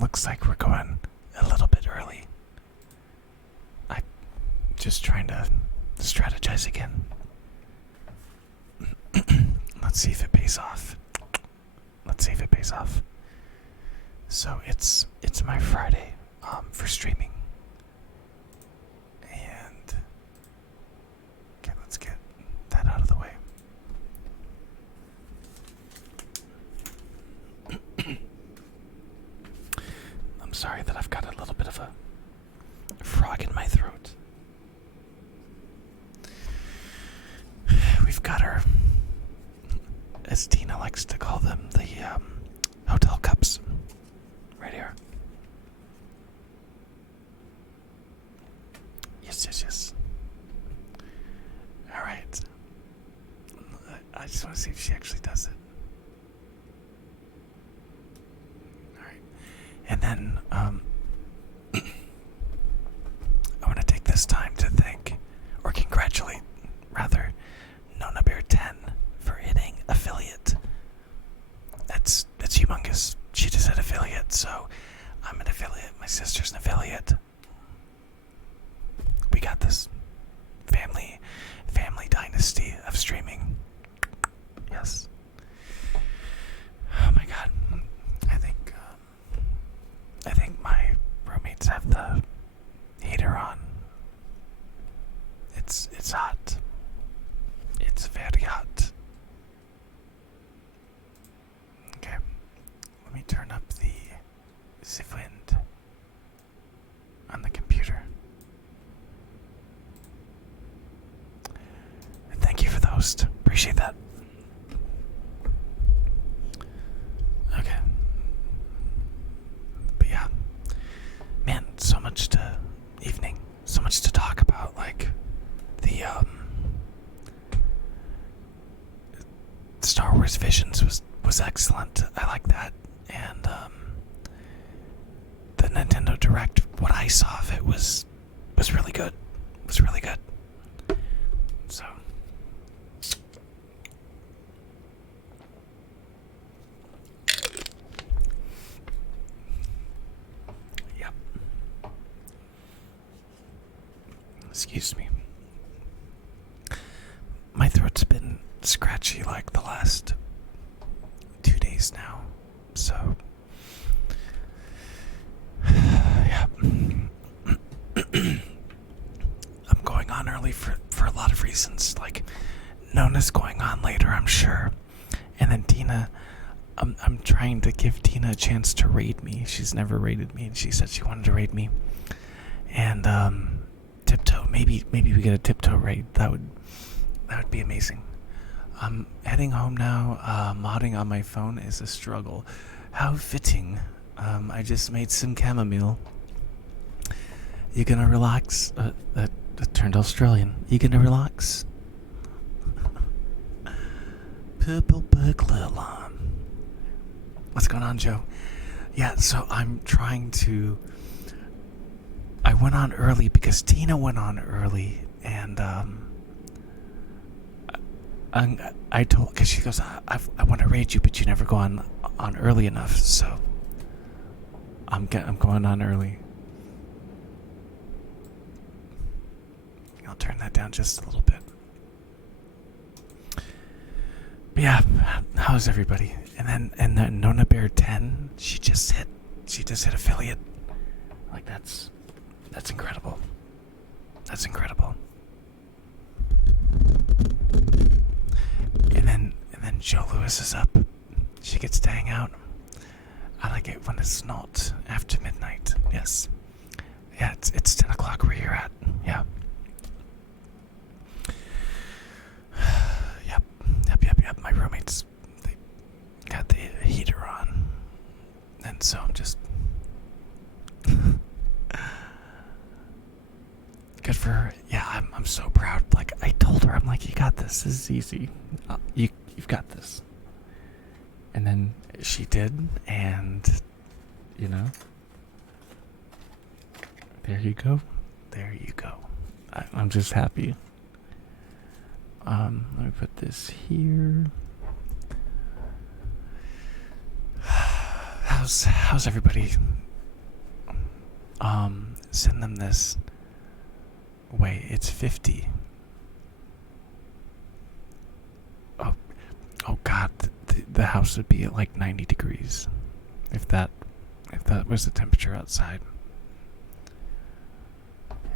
Looks like we're going a little bit early. I just trying to strategize again. Let's see if it pays off. So it's my Friday for streaming. And okay, let's get that out of the way. I'm sorry that I've got a little bit of a frog in my throat. We've got our, as Tina likes to call them, the hotel cups right here. Yes. All right. I just want to see if she actually does it. All right. And then I want to take this time to thank, or congratulate, rather, Nona Bear 10 for hitting affiliate. That's humongous. She just hit affiliate, so I'm an affiliate. My sister's an affiliate. We got this family dynasty of streaming. Yes. Oh my god. I think my roommates have the heater on. It's hot. It's very hot. Okay. Let me turn up the wind on the computer. Thank you for the host. Appreciate that. Okay. But yeah. Man, so much to talk about, like the Star Wars Visions was excellent. I like that. And the Nintendo Direct, what I saw of it was really good. So yep. Excuse me. My throat's been scratchy like the last 2 days now. So yeah. I'm going on early for a lot of reasons. Like, Nona's going on later, I'm sure. And then Tina, I'm trying to give Tina a chance to raid me. She's never raided me, and she said she wanted to raid me. And tiptoe, maybe we get a tiptoe raid. That would be amazing. I'm heading home now. Modding on my phone is a struggle. How fitting. I just made some chamomile. You gonna relax? That turned Australian. You gonna relax? Purple burglar alarm. What's going on, Joe? Yeah, so I'm trying to... I went on early because Tina went on early, and I told, because she goes, I want to raid you, but you never go on early enough, so I'm going on early. I'll turn that down just a little bit. But yeah, how's everybody? And then Nona Bear 10, she just hit affiliate. Like, that's incredible. That's incredible. And then Joe Lewis is up. She gets to hang out. I like it when it's not after midnight. Yes. Yeah, it's 10 o'clock where you're at. Yeah. Yep. My roommates, they got the heater on. And so I'm just... Good for her. Yeah, I'm so proud. Like, I told her, I'm like, you got this. This is easy. You've got this. And then she did, and, you know, there you go. I'm just happy. Let me put this here. how's everybody? Send them this. Wait, it's 50. Oh God, the house would be at like 90 degrees, if that was the temperature outside.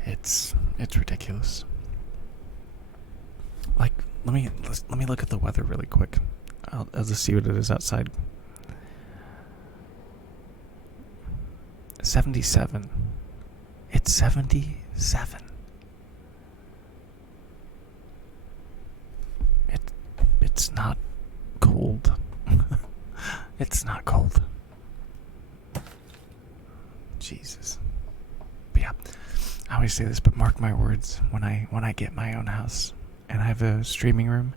It's ridiculous. Like, let me look at the weather really quick. I'll just see what it is outside. 77. It's 77. It's not cold. It's not cold. Jesus. But yeah, I always say this, but mark my words, when I get my own house and I have a streaming room,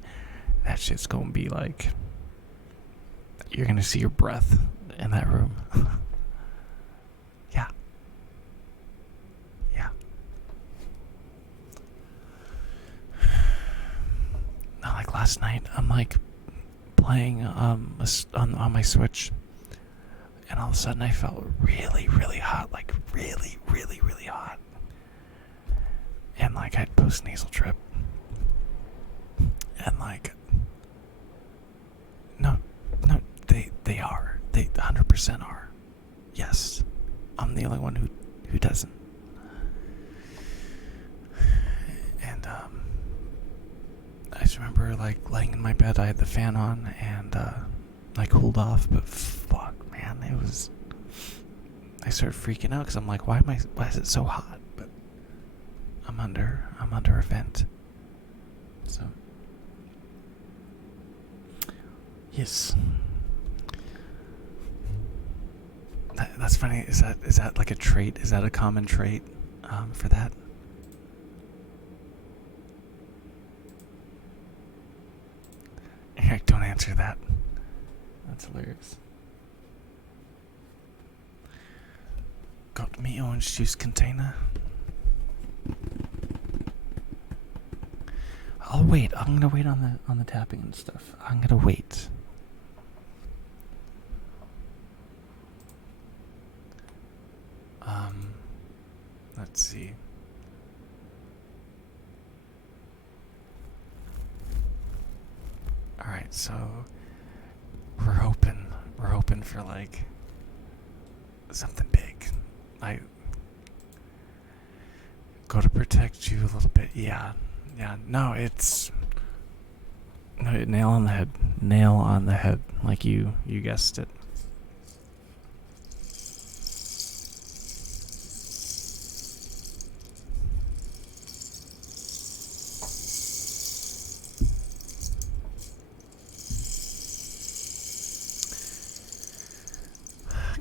that shit's gonna be like, you're gonna see your breath in that room. Yeah. Yeah. Not like last night, I'm like playing on my Switch, and all of a sudden I felt really, really hot, like really, really, really hot. And like I had post-nasal drip. And like, no, they are. They 100% are. Yes. I'm the only one who doesn't. And I just remember like laying in my bed, I had the fan on and I cooled off, but fuck, man, I started freaking out because I'm like, why is it so hot? But I'm under a vent. So yes. That's funny. Is that like a trait? Is that a common trait for that? Eric, don't answer that. That's hilarious. Got me orange juice container. I'll wait. I'm gonna wait on the tapping and stuff. I'm gonna wait. Let's see. All right, so we're hoping for like something big. I go to protect you a little bit. Yeah. No, nail on the head. Like you guessed it.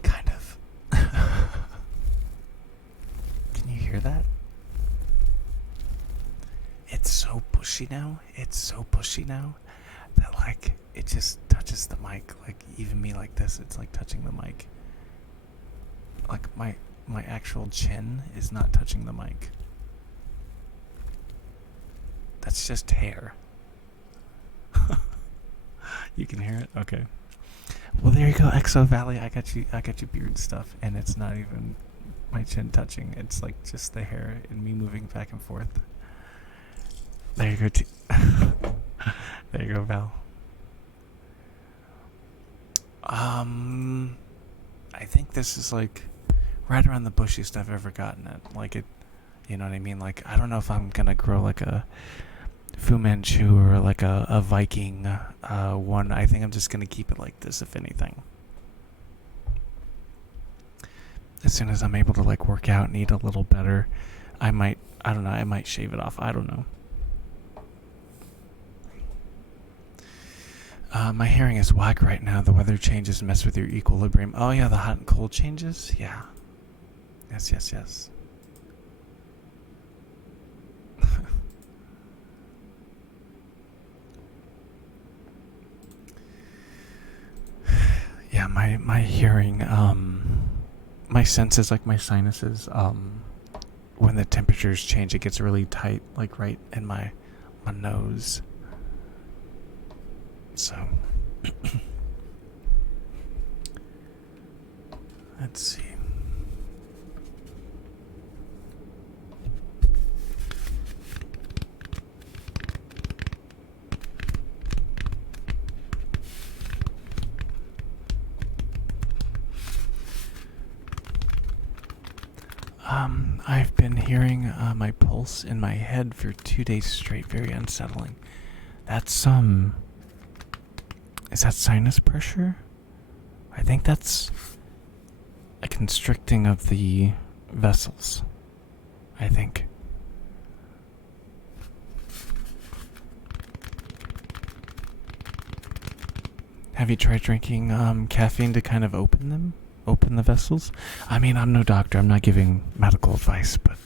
Kind of. Can you hear that? It's so pushy now that like it just touches the mic. Like even me like this, it's like touching the mic. Like my actual chin is not touching the mic. That's just hair. You can hear it? Okay. Well, there you go, Exo Valley. I got you beard stuff, and it's not even my chin touching. It's like just the hair and me moving back and forth. There you go. There you go, Val. I think this is like right around the bushiest I've ever gotten it. Like it, you know what I mean? Like I don't know if I'm gonna grow like a Fu Manchu or like a Viking one. I think I'm just gonna keep it like this, if anything. As soon as I'm able to like work out and eat a little better, I might shave it off. I don't know. My hearing is whack right now. The weather changes mess with your equilibrium. Oh yeah, the hot and cold changes? Yeah. Yes. Yeah, my hearing, my senses, like my sinuses, when the temperatures change, it gets really tight, like right in my nose. So Let's see. I've been hearing my pulse in my head for 2 days straight. Very unsettling. That's is that sinus pressure? I think that's a constricting of the vessels. I think. Have you tried drinking caffeine to kind of open them? Open the vessels? I mean, I'm no doctor. I'm not giving medical advice, but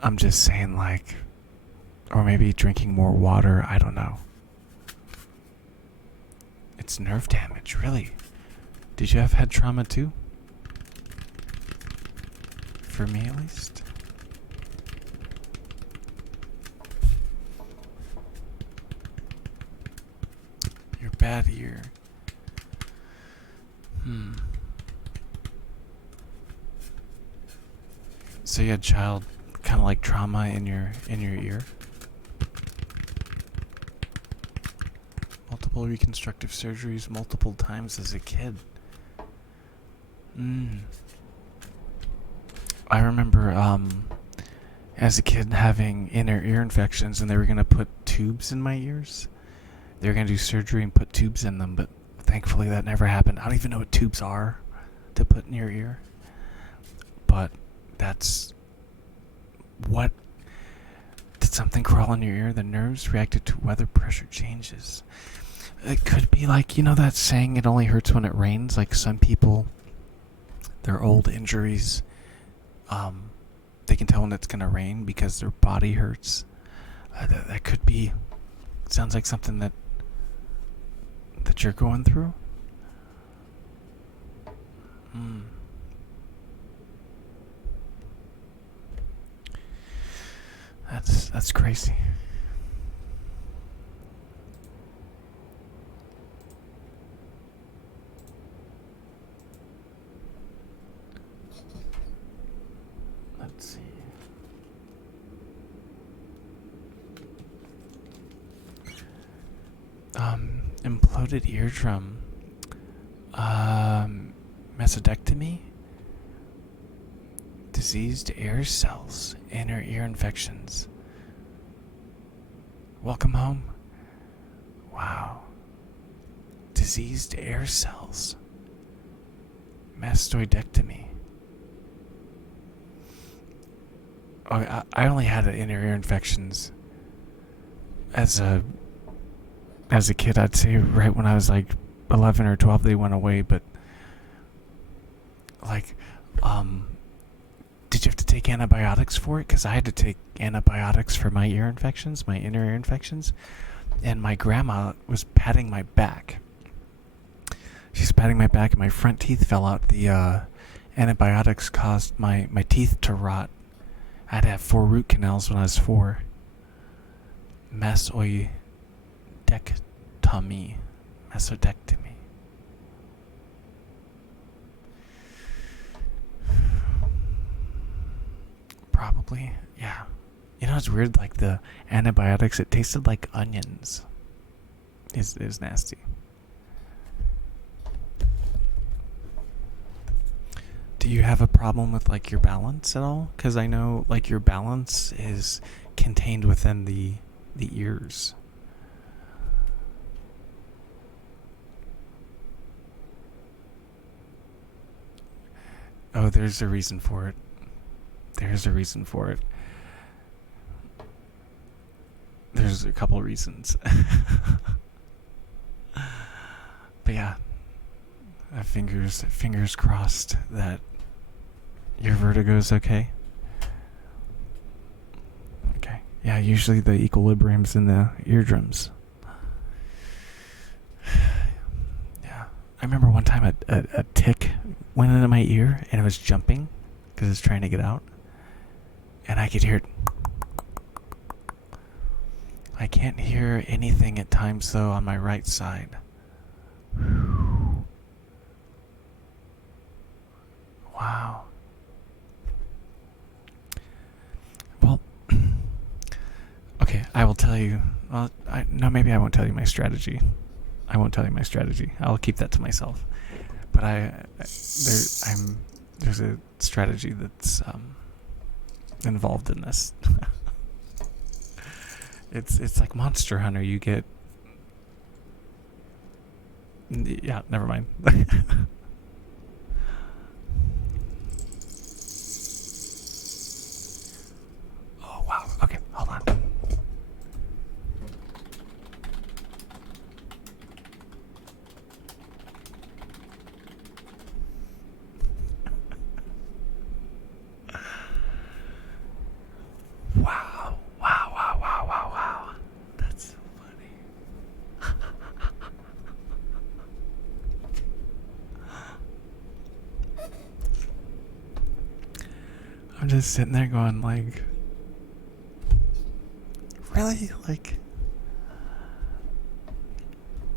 I'm just saying, like, or maybe drinking more water. I don't know. It's nerve damage, really. Did you have head trauma too? For me, at least. Your bad ear. So you had child kind of like trauma in your ear? Multiple reconstructive surgeries multiple times as a kid. I remember as a kid having inner ear infections, and they were going to put tubes in my ears. They were going to do surgery and put tubes in them, but thankfully that never happened. I don't even know what tubes are to put in your ear. But that's what... Did something crawl in your ear? The nerves reacted to weather pressure changes. It could be like, you know that saying, it only hurts when it rains? Like some people, their old injuries, they can tell when it's going to rain because their body hurts. That could be... Sounds like something that you're going through. That's crazy. Let's see. Imploded eardrum. Mesodectomy. Diseased air cells. Inner ear infections. Welcome home. Wow. Diseased air cells. Mastoidectomy. Oh, I only had inner ear infections as a kid. I'd say right when I was like 11 or 12 they went away, but like did you have to take antibiotics for it? Because I had to take antibiotics for my ear infections, my inner ear infections, and my grandma was patting my back. She's patting my back and my front teeth fell out. The antibiotics caused my teeth to rot. I had to have 4 root canals when I was 4. Mesodectomy. Probably, yeah. You know, it's weird, like the antibiotics, it tasted like onions. It's nasty. Do you have a problem with like your balance at all? Because I know like your balance is contained within the ears. Oh, there's a reason for it. There's a reason for it. There's a couple reasons. But yeah, fingers crossed that your vertigo's okay. Okay. Yeah, usually the equilibrium's in the eardrums. Yeah. I remember one time a tick went into my ear and it was jumping because it's trying to get out. And I could hear it. I can't hear anything at times though on my right side. Wow. Well, okay, I will tell you. Well, no, maybe I won't tell you my strategy. I won't tell you my strategy. I'll keep that to myself. But there's a strategy that's involved in this. It's like Monster Hunter. You get, yeah, never mind. Oh wow. Okay, hold on. Wow. Wow, wow, wow, wow, wow. That's so funny. I'm just sitting there going like, really? Like,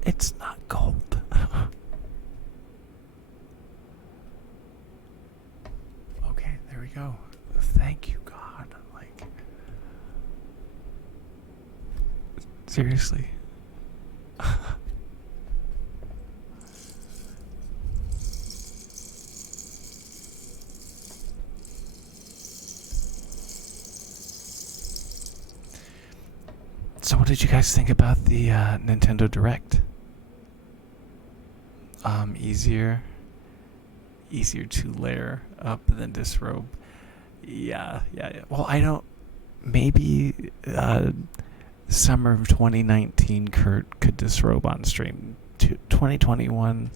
it's not gold. Okay, there we go. Thank you, God. Like, seriously. So what did you guys think about the Nintendo Direct? Easier to layer up than disrobe. Yeah. Well, I don't. Maybe summer of 2019, Kurt could disrobe on stream. 2021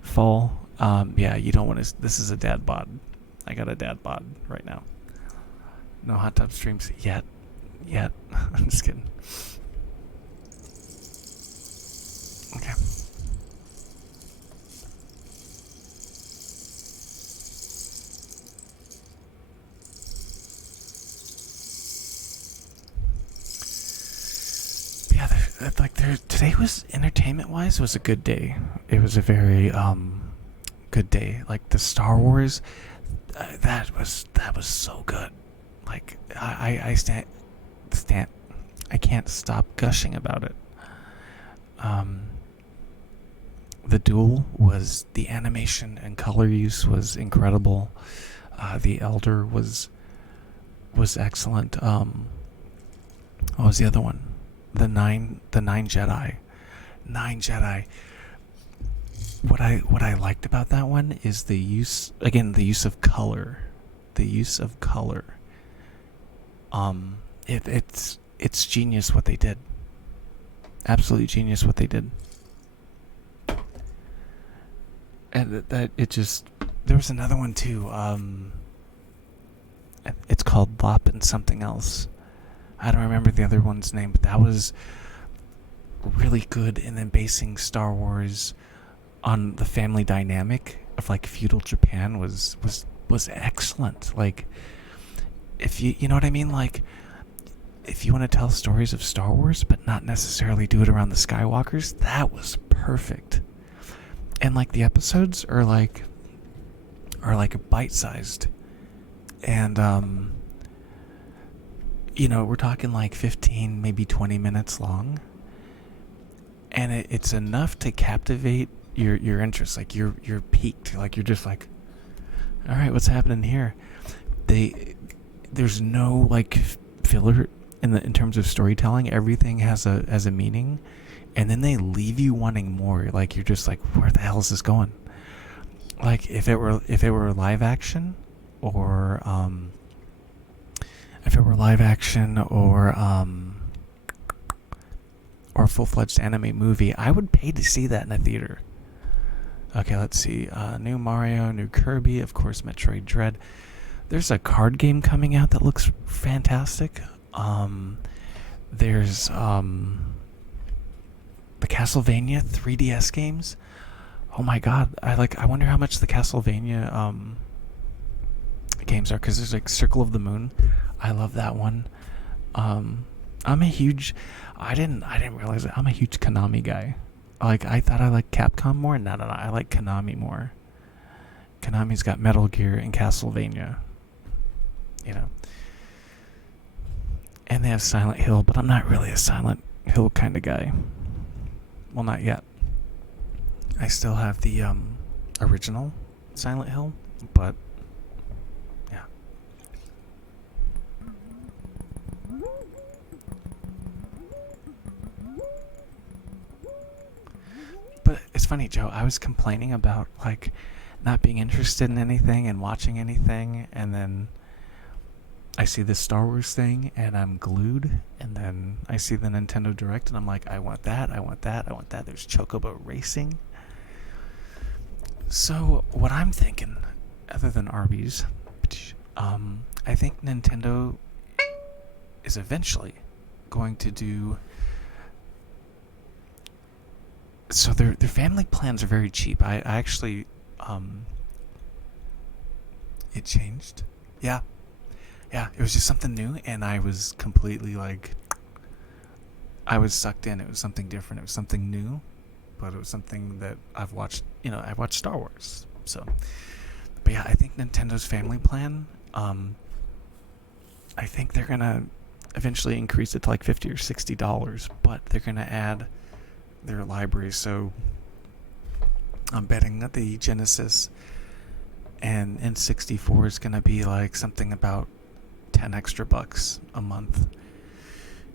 fall. Yeah, you don't want to. This is a dad bod. I got a dad bod right now. No hot tub streams yet. I'm just kidding. Okay. Yeah, today was entertainment-wise was a good day. It was a very good day. Like the Star Wars, that was so good. Like I can't stop gushing about it. The duel was, the animation and color use was incredible. The Elder was excellent. What was the other one? The nine Jedi. Nine Jedi. What I liked about that one is the use of color. The use of color. It's genius what they did. Absolutely genius what they did. And that it just, there was another one too. It's called Lop and something else. I don't remember the other one's name, but that was really good. And then basing Star Wars on the family dynamic of like feudal Japan was excellent. Like, if you know what I mean, like if you want to tell stories of Star Wars but not necessarily do it around the Skywalkers, that was perfect. And like the episodes are like bite-sized, and we're talking like 15, maybe 20 minutes long, and it's enough to captivate your interest. Like you're piqued. Like you're just like, all right, what's happening here? There's no like filler in terms of storytelling. Everything has a meaning, and then they leave you wanting more. Like you're just like, where the hell is this going? Like if it were live action, or or a full-fledged anime movie, I would pay to see that in a theater. Okay, let's see. New Mario, new Kirby, of course, Metroid Dread. There's a card game coming out that looks fantastic. There's the Castlevania 3DS games. Oh my god, I wonder how much the Castlevania games are, because there's like Circle of the Moon. I love that one. I didn't realize that I'm a huge Konami guy. Like I thought I liked Capcom more. No, I like Konami more. Konami's got Metal Gear and Castlevania. You know. And they have Silent Hill, but I'm not really a Silent Hill kind of guy. Well, not yet. I still have the original Silent Hill, but yeah. But it's funny, Joe, I was complaining about like not being interested in anything and watching anything, and then I see this Star Wars thing and I'm glued, and then I see the Nintendo Direct and I'm like, I want that, I want that, I want that. There's Chocobo Racing. So what I'm thinking, other than Arby's, I think Nintendo is eventually going to do. So their family plans are very cheap. I actually, it changed. Yeah, it was just something new, and I was completely like, I was sucked in. It was something different. It was something new, but it was something that I've watched. I watched Star Wars. So, but yeah, I think Nintendo's family plan. I think they're gonna eventually increase it to like $50 or $60, but they're gonna add their library. So I'm betting that the Genesis and N64 is gonna be like something about $10 extra a month,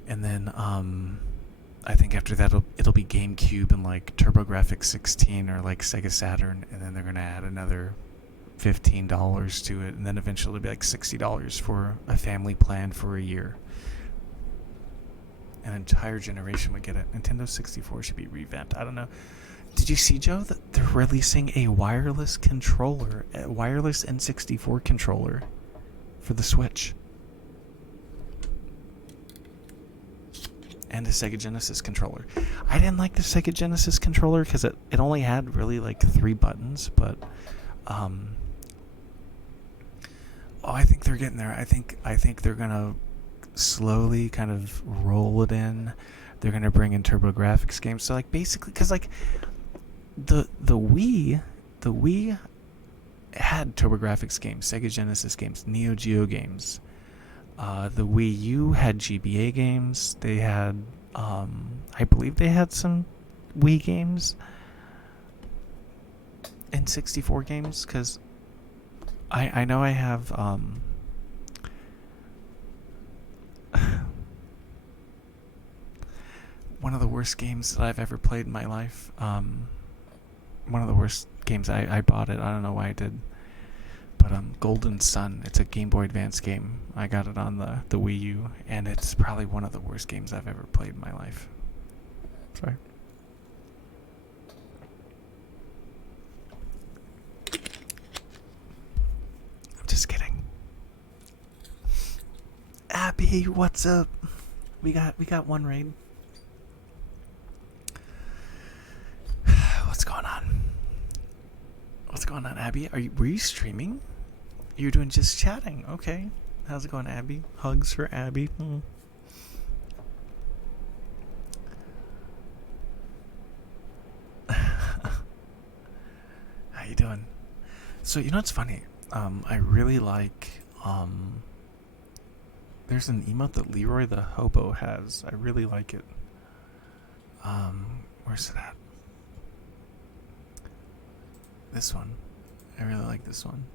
and then I think after that it'll be GameCube and like TurboGrafx 16 or like Sega Saturn, and then they're gonna add another $15 to it, and then eventually it'll be like $60 for a family plan for a year. An entire generation would get it. Nintendo 64 should be revamped. I don't know. Did you see, Joe, that they're releasing a wireless controller, a wireless N64 controller for the Switch? And a Sega Genesis controller. I didn't like the Sega Genesis controller because it only had really like 3 buttons, but I think they're getting there. I think they're gonna slowly kind of roll it in. They're gonna bring in TurboGrafx games. So like basically, because like the Wii had TurboGrafx games, Sega Genesis games, Neo Geo games. The Wii U had GBA games. They had, I believe they had some Wii games and 64 games, because I know I have one of the worst games that I've ever played in my life. One of the worst games. I bought it. I don't know why I did. But Golden Sun. It's a Game Boy Advance game. I got it on the Wii U, and it's probably one of the worst games I've ever played in my life. Sorry. I'm just kidding. Abby, what's up? We got one raid. What's going on? What's going on, Abby? Were you streaming? You're doing just chatting. Okay. How's it going, Abby? Hugs for Abby. How you doing? So, you know what's funny? I really like there's an emote that Leroy the Hobo has. I really like it. Where's it at? This one. I really like this one.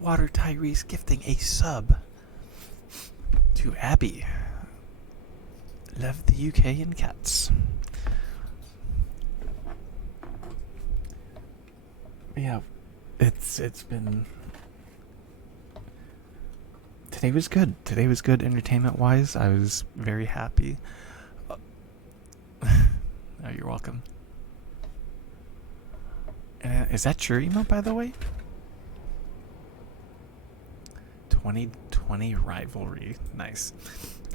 Water Tyrese gifting a sub to Abby. Love the UK and cats. Yeah, it's been. Today was good. Today was good entertainment wise. I was very happy. Oh, you're welcome. Is that your email, by the way? 2020 rivalry. Nice.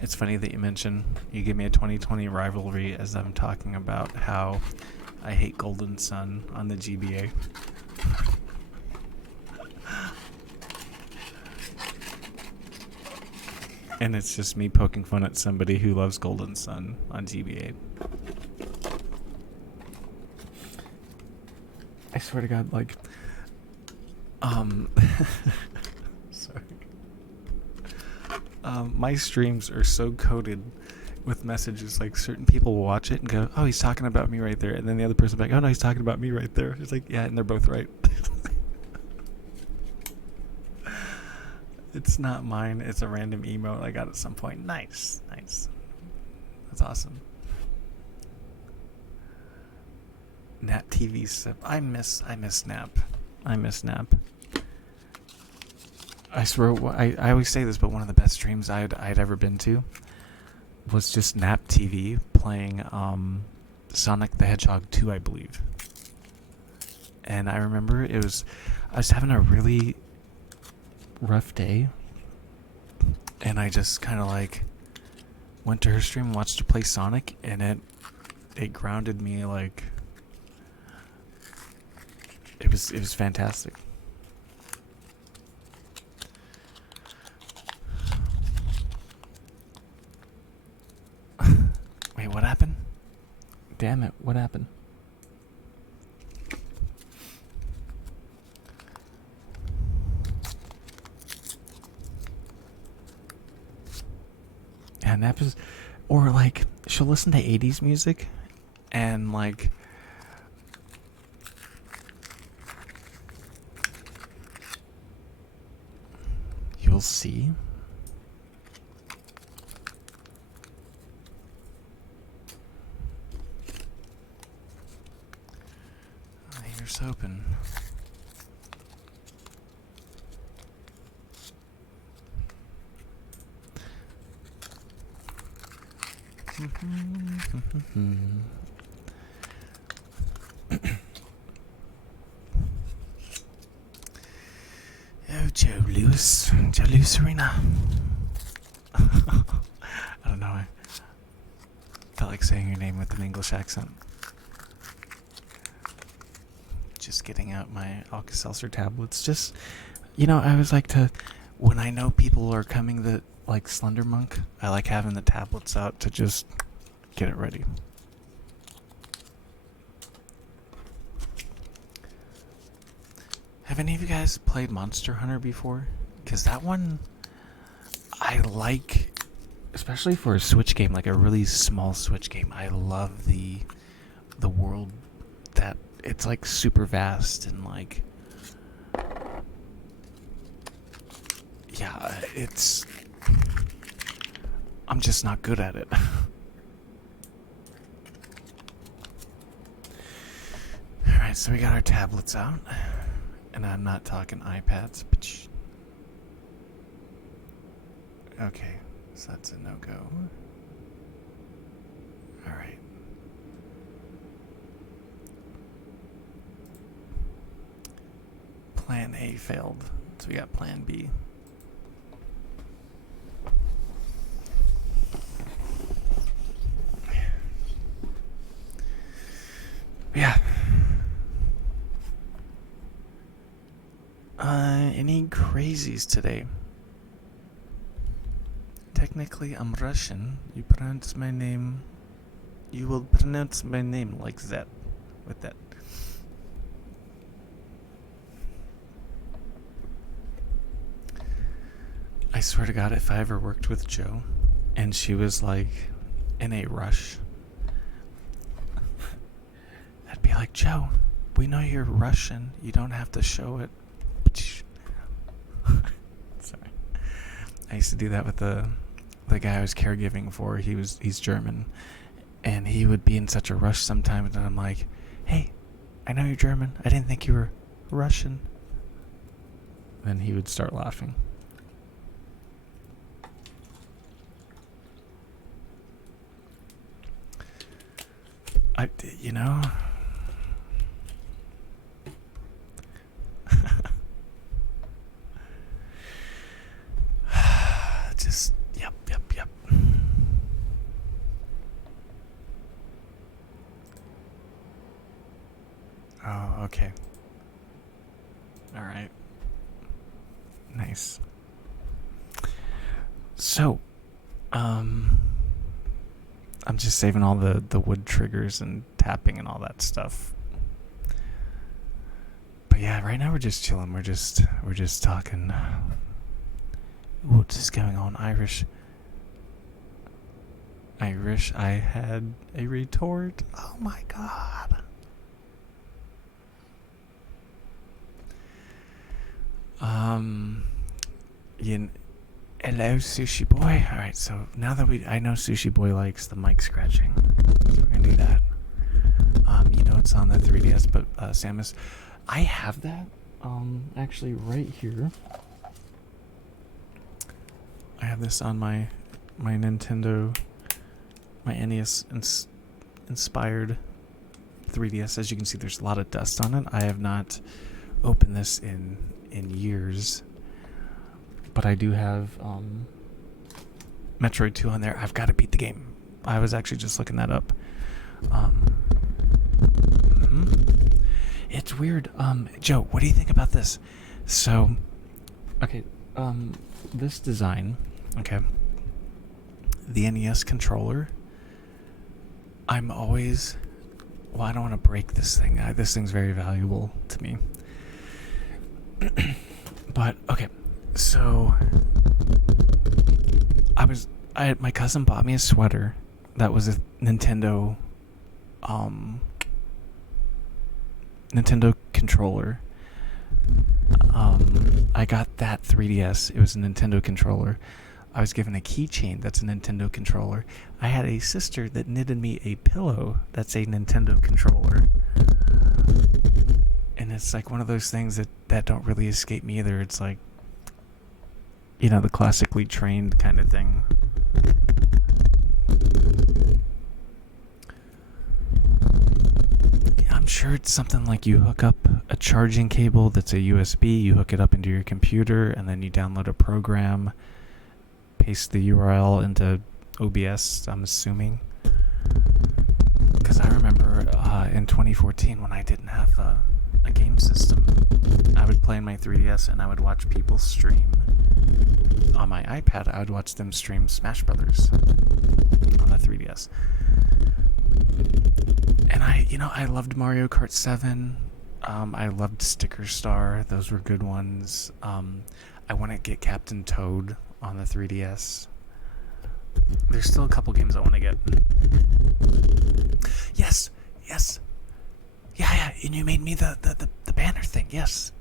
It's funny that you give me a 2020 rivalry as I'm talking about how I hate Golden Sun on the GBA. And it's just me poking fun at somebody who loves Golden Sun on GBA. swear to God, like, um, sorry. My streams are so coded with messages, like certain people will watch it and go, oh, he's talking about me right there. And then the other person will be like, oh no, he's talking about me right there. It's like, yeah, and they're both right. It's not mine. It's a random emote I got at some point. Nice. Nice. That's awesome. Nap TV sip. I miss Nap. I miss Nap. I swear, I always say this, but one of the best streams I'd ever been to was just Nap TV playing Sonic the Hedgehog 2, I believe. And I remember I was having a really rough day, and I just kind of like went to her stream and watched her play Sonic, and it grounded me. Like, it was fantastic. Wait, what happened? Damn it, what happened? Yeah, Nap is, or like, she'll listen to 80s music, and like, you'll see. Here's open. Oh, Joe Lewis Arena. I don't know. I felt like saying your name with an English accent. Just getting out my Alka Seltzer tablets. Just, I always like to, when I know people are coming that like Slender Monk, I like having the tablets out to just get it ready. Have any of you guys played Monster Hunter before? Because that one, I like, especially for a Switch game, like a really small Switch game. I love the world that it's like super vast and like, yeah, I'm just not good at it. Alright, so we got our tablets out. And I'm not talking iPads. Okay, so that's a no-go. Alright. Plan A failed, so we got Plan B. Yeah. Any crazies today? Technically, I'm Russian. You will pronounce my name like that, with that. I swear to God, if I ever worked with Joe, and she was like in a rush, I'd be like, Joe, we know you're Russian. You don't have to show it. Sorry. I used to do that with the guy I was caregiving for. He's German, and he would be in such a rush sometimes, and I'm like, hey, I know you're German. I didn't think you were Russian. Then he would start laughing. Just, yep. Oh, okay. Alright. Nice. So, I'm just saving all the wood triggers and tapping and all that stuff. But yeah, right now we're just chilling. We're just talking. What's going on, Irish? Irish, I had a retort. Oh my god. You, hello, Sushi Boy. All right, so now that I know Sushi Boy likes the mic scratching, so we're gonna do that. It's on the 3DS, but Samus, I have that. Actually, right here. I have this on my Nintendo, my NES inspired 3DS. As you can see, there's a lot of dust on it. I have not opened this in years, but I do have Metroid 2 on there. I've got to beat the game. I was actually just looking that up. It's weird. Joe, what do you think about this? So, okay, this design, okay, the NES controller, I'm always, I don't want to break this thing. This thing's very valuable to me. But, okay, so, my cousin bought me a sweater that was a Nintendo controller. I got that 3DS. It was a Nintendo controller. I was given a keychain that's a Nintendo controller. I had a sister that knitted me a pillow that's a Nintendo controller. And it's like one of those things that don't really escape me either. It's like, the classically trained kind of thing. I'm sure it's something like you hook up a charging cable that's a USB, you hook it up into your computer, and then you download a program, paste the URL into OBS, I'm assuming. Because I remember in 2014 when I didn't have a game system, I would play in my 3DS and I would watch people stream. On my iPad, I would watch them stream Smash Brothers on the 3DS. And I loved Mario Kart 7. I loved Sticker Star. Those were good ones. I want to get Captain Toad on the 3DS. There's still a couple games I want to get. Yes. Yeah. And you made me the banner thing. Yes.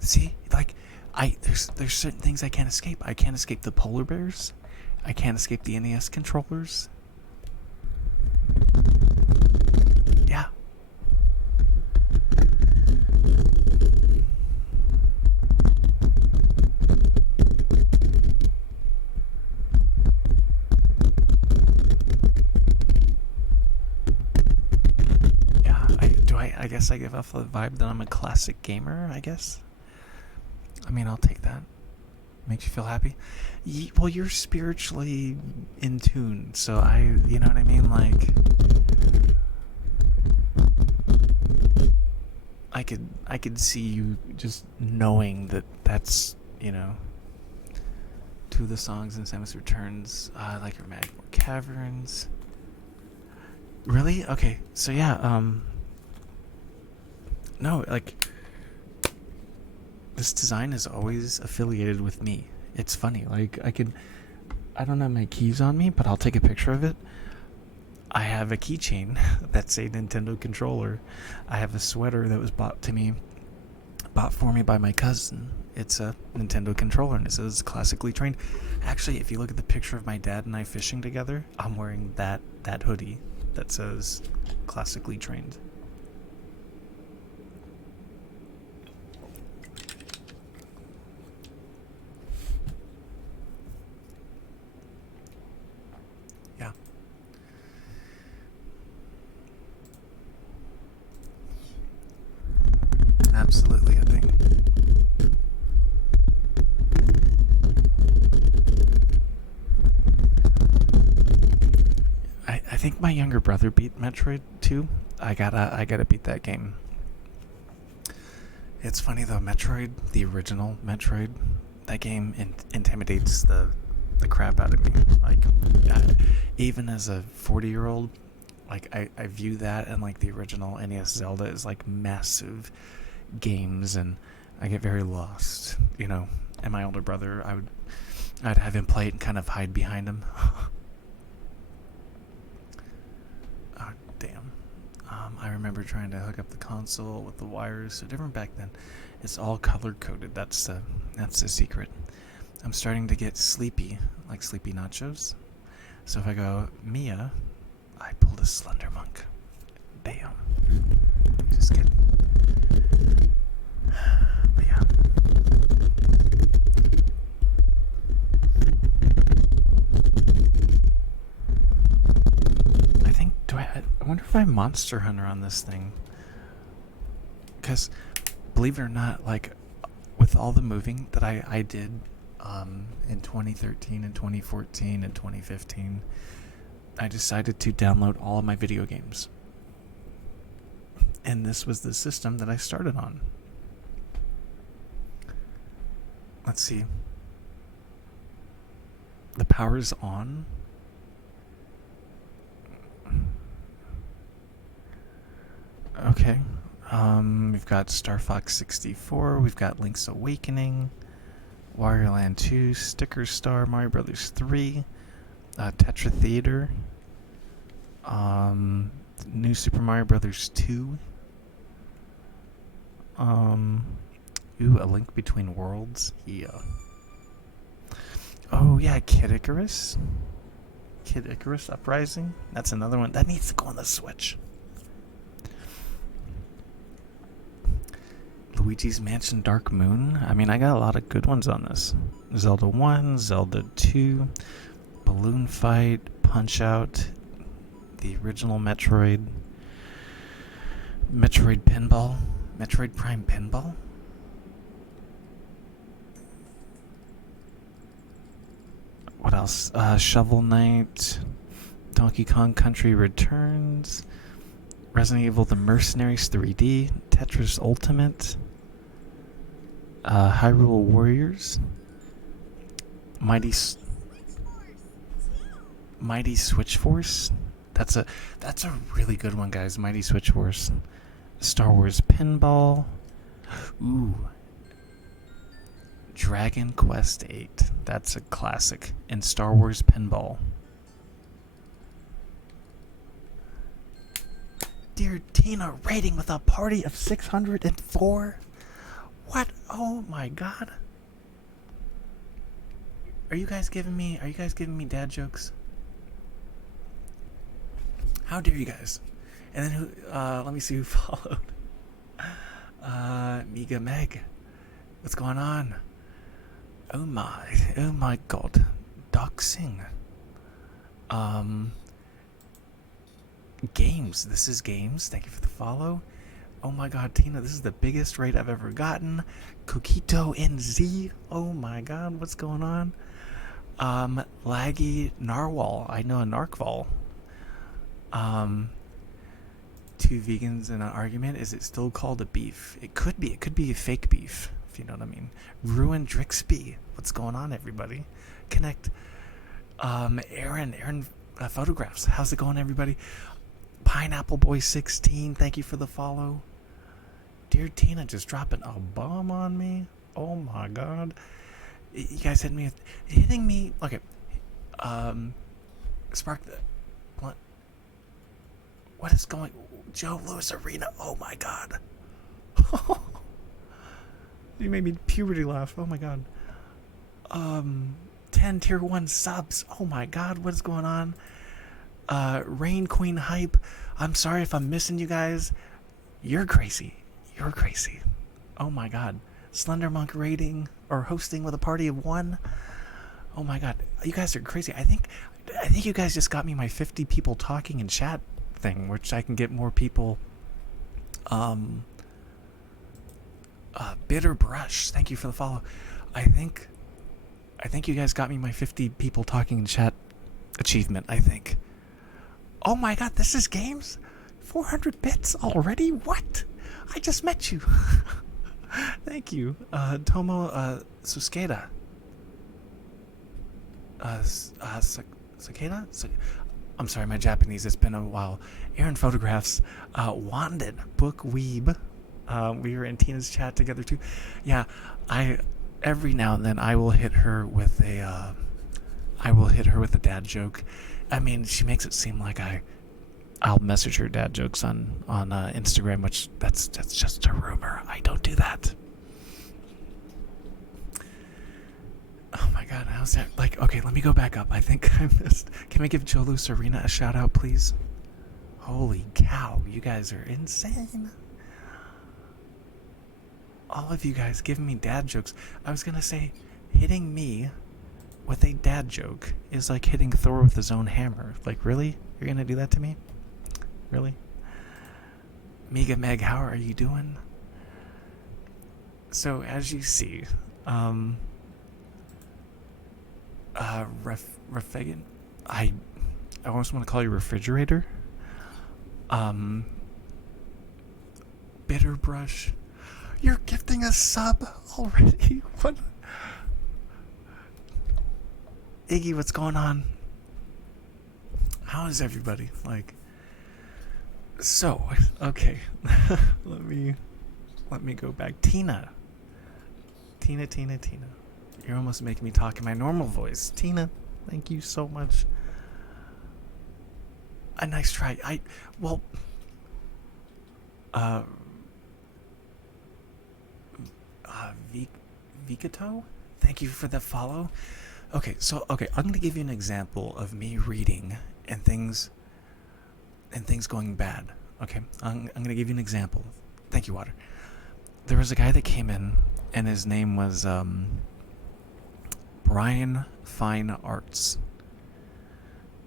See, like, there's certain things I can't escape. I can't escape the polar bears. I can't escape the NES controllers. Yeah. I guess I give off the vibe that I'm a classic gamer, I guess. I mean, I'll take that. Makes you feel happy? Well, you're spiritually in tune, so you know what I mean? Like, I could see you just knowing that's, two of the songs in Samus Returns, like Romantic Caverns. Really? Okay, so yeah, no, like, this design is always affiliated with me. It's funny, like, I don't have my keys on me, but I'll take a picture of it. I have a keychain that's a Nintendo controller. I have a sweater that was bought for me by my cousin. It's a Nintendo controller, and it says classically trained. Actually, if you look at the picture of my dad and I fishing together, I'm wearing that hoodie that says classically trained. Yeah. Absolutely a thing. I think my younger brother beat Metroid 2. I gotta beat that game. It's funny though, Metroid, the original Metroid, that game intimidates the crap out of me. Like, even as a 40-year-old, Like, I view that and like the original NES Zelda as like massive games, and I get very lost, you know. And my older brother, I'd have him play it and kind of hide behind him. Oh, damn. I remember trying to hook up the console with the wires. So different back then. It's all color coded. That's the secret. I'm starting to get sleepy, like sleepy nachos. So if I go Mia, I pulled a Slender Monk. Damn. Just kidding. But yeah. I wonder if I Monster Hunter on this thing. Because, believe it or not, like, with all the moving that I did in 2013 and 2014 and 2015, I decided to download all of my video games. And this was the system that I started on. Let's see. The power's on. Okay. We've got Star Fox 64. We've got Link's Awakening, Wario Land 2, Sticker Star, Mario Brothers 3, Tetra Theater, New Super Mario Brothers 2. A Link Between Worlds. Yeah. Oh yeah, Kid Icarus. Kid Icarus Uprising. That's another one that needs to go on the Switch. Luigi's Mansion Dark Moon. I mean, I got a lot of good ones on this. Zelda 1, Zelda 2, Balloon Fight, Punch Out, the original Metroid, Metroid Pinball, Metroid Prime Pinball. What else? Shovel Knight, Donkey Kong Country Returns, Resident Evil The Mercenaries 3D, Tetris Ultimate, Hyrule Warriors, Mighty Switch Force. That's a really good one, guys. Mighty Switch Force. Star Wars Pinball. Ooh. Dragon Quest 8. That's a classic. And Star Wars Pinball. Dear Tina, rating with a party of 604? What? Oh my god. Are you guys giving me dad jokes? How dare you guys? And then who let me see who followed. Mega Meg. What's going on? Oh my god. Doxing. Games. This is Games. Thank you for the follow. Oh my god, Tina, this is the biggest rate I've ever gotten. Coquito NZ. Oh my god, what's going on? Laggy Narwhal. I know a Narkval. Two vegans in an argument. Is it still called a beef? It could be. It could be a fake beef, if you know what I mean. Ruin Drixby. What's going on, everybody? Connect. Aaron Photographs. How's it going, everybody? Pineapple Boy 16. Thank you for the follow. Dear Tina, just dropping a bomb on me. Oh my god. You guys hitting me. Okay. Spark the blunt. What is going? Joe Louis Arena. Oh my god. You made me puberty laugh. Oh my god. 10 tier 1 subs. Oh my god, what is going on? Rain Queen Hype. I'm sorry if I'm missing you guys. You're crazy. You're crazy. Oh my god. Slender Monk rating or hosting with a party of 1. Oh my god. You guys are crazy. I think you guys just got me my 50 people talking in chat thing, which I can get more people. Bitter Brush. Thank you for the follow. I think you guys got me my 50 people talking in chat achievement, I think. Oh my god, this is Games? 400 bits already? What? I just met you. Thank you. Tomo Suskeda. Cicada? I'm sorry, my Japanese, it's been a while. Aaron photographs Wanden, book weeb. We were in Tina's chat together too. Yeah, every now and then I will hit her with a dad joke. I mean, she makes it seem like I'll message her dad jokes on Instagram, which that's just a rumor. I don't do that. Oh my god, how's that? Like, okay, let me go back up. I think I missed. Can we give Jolu Serena a shout out, please? Holy cow, you guys are insane. All of you guys giving me dad jokes. I was gonna say, hitting me with a dad joke is like hitting Thor with his own hammer. Like, really? You're gonna do that to me? Really? Mega Meg, how are you doing? So, as you see, Refegan, I almost want to call you refrigerator. Bitter brush, you're gifting a sub already. What? Iggy, what's going on? How is everybody? Like, so okay. let me go back. Tina. You're almost making me talk in my normal voice. Tina, thank you so much. A nice try. Vikato, thank you for the follow. Okay, I'm gonna give you an example of me reading and things going bad. Okay, I'm gonna give you an example. Thank you, Water. There was a guy that came in, and his name was Brian Fine Arts.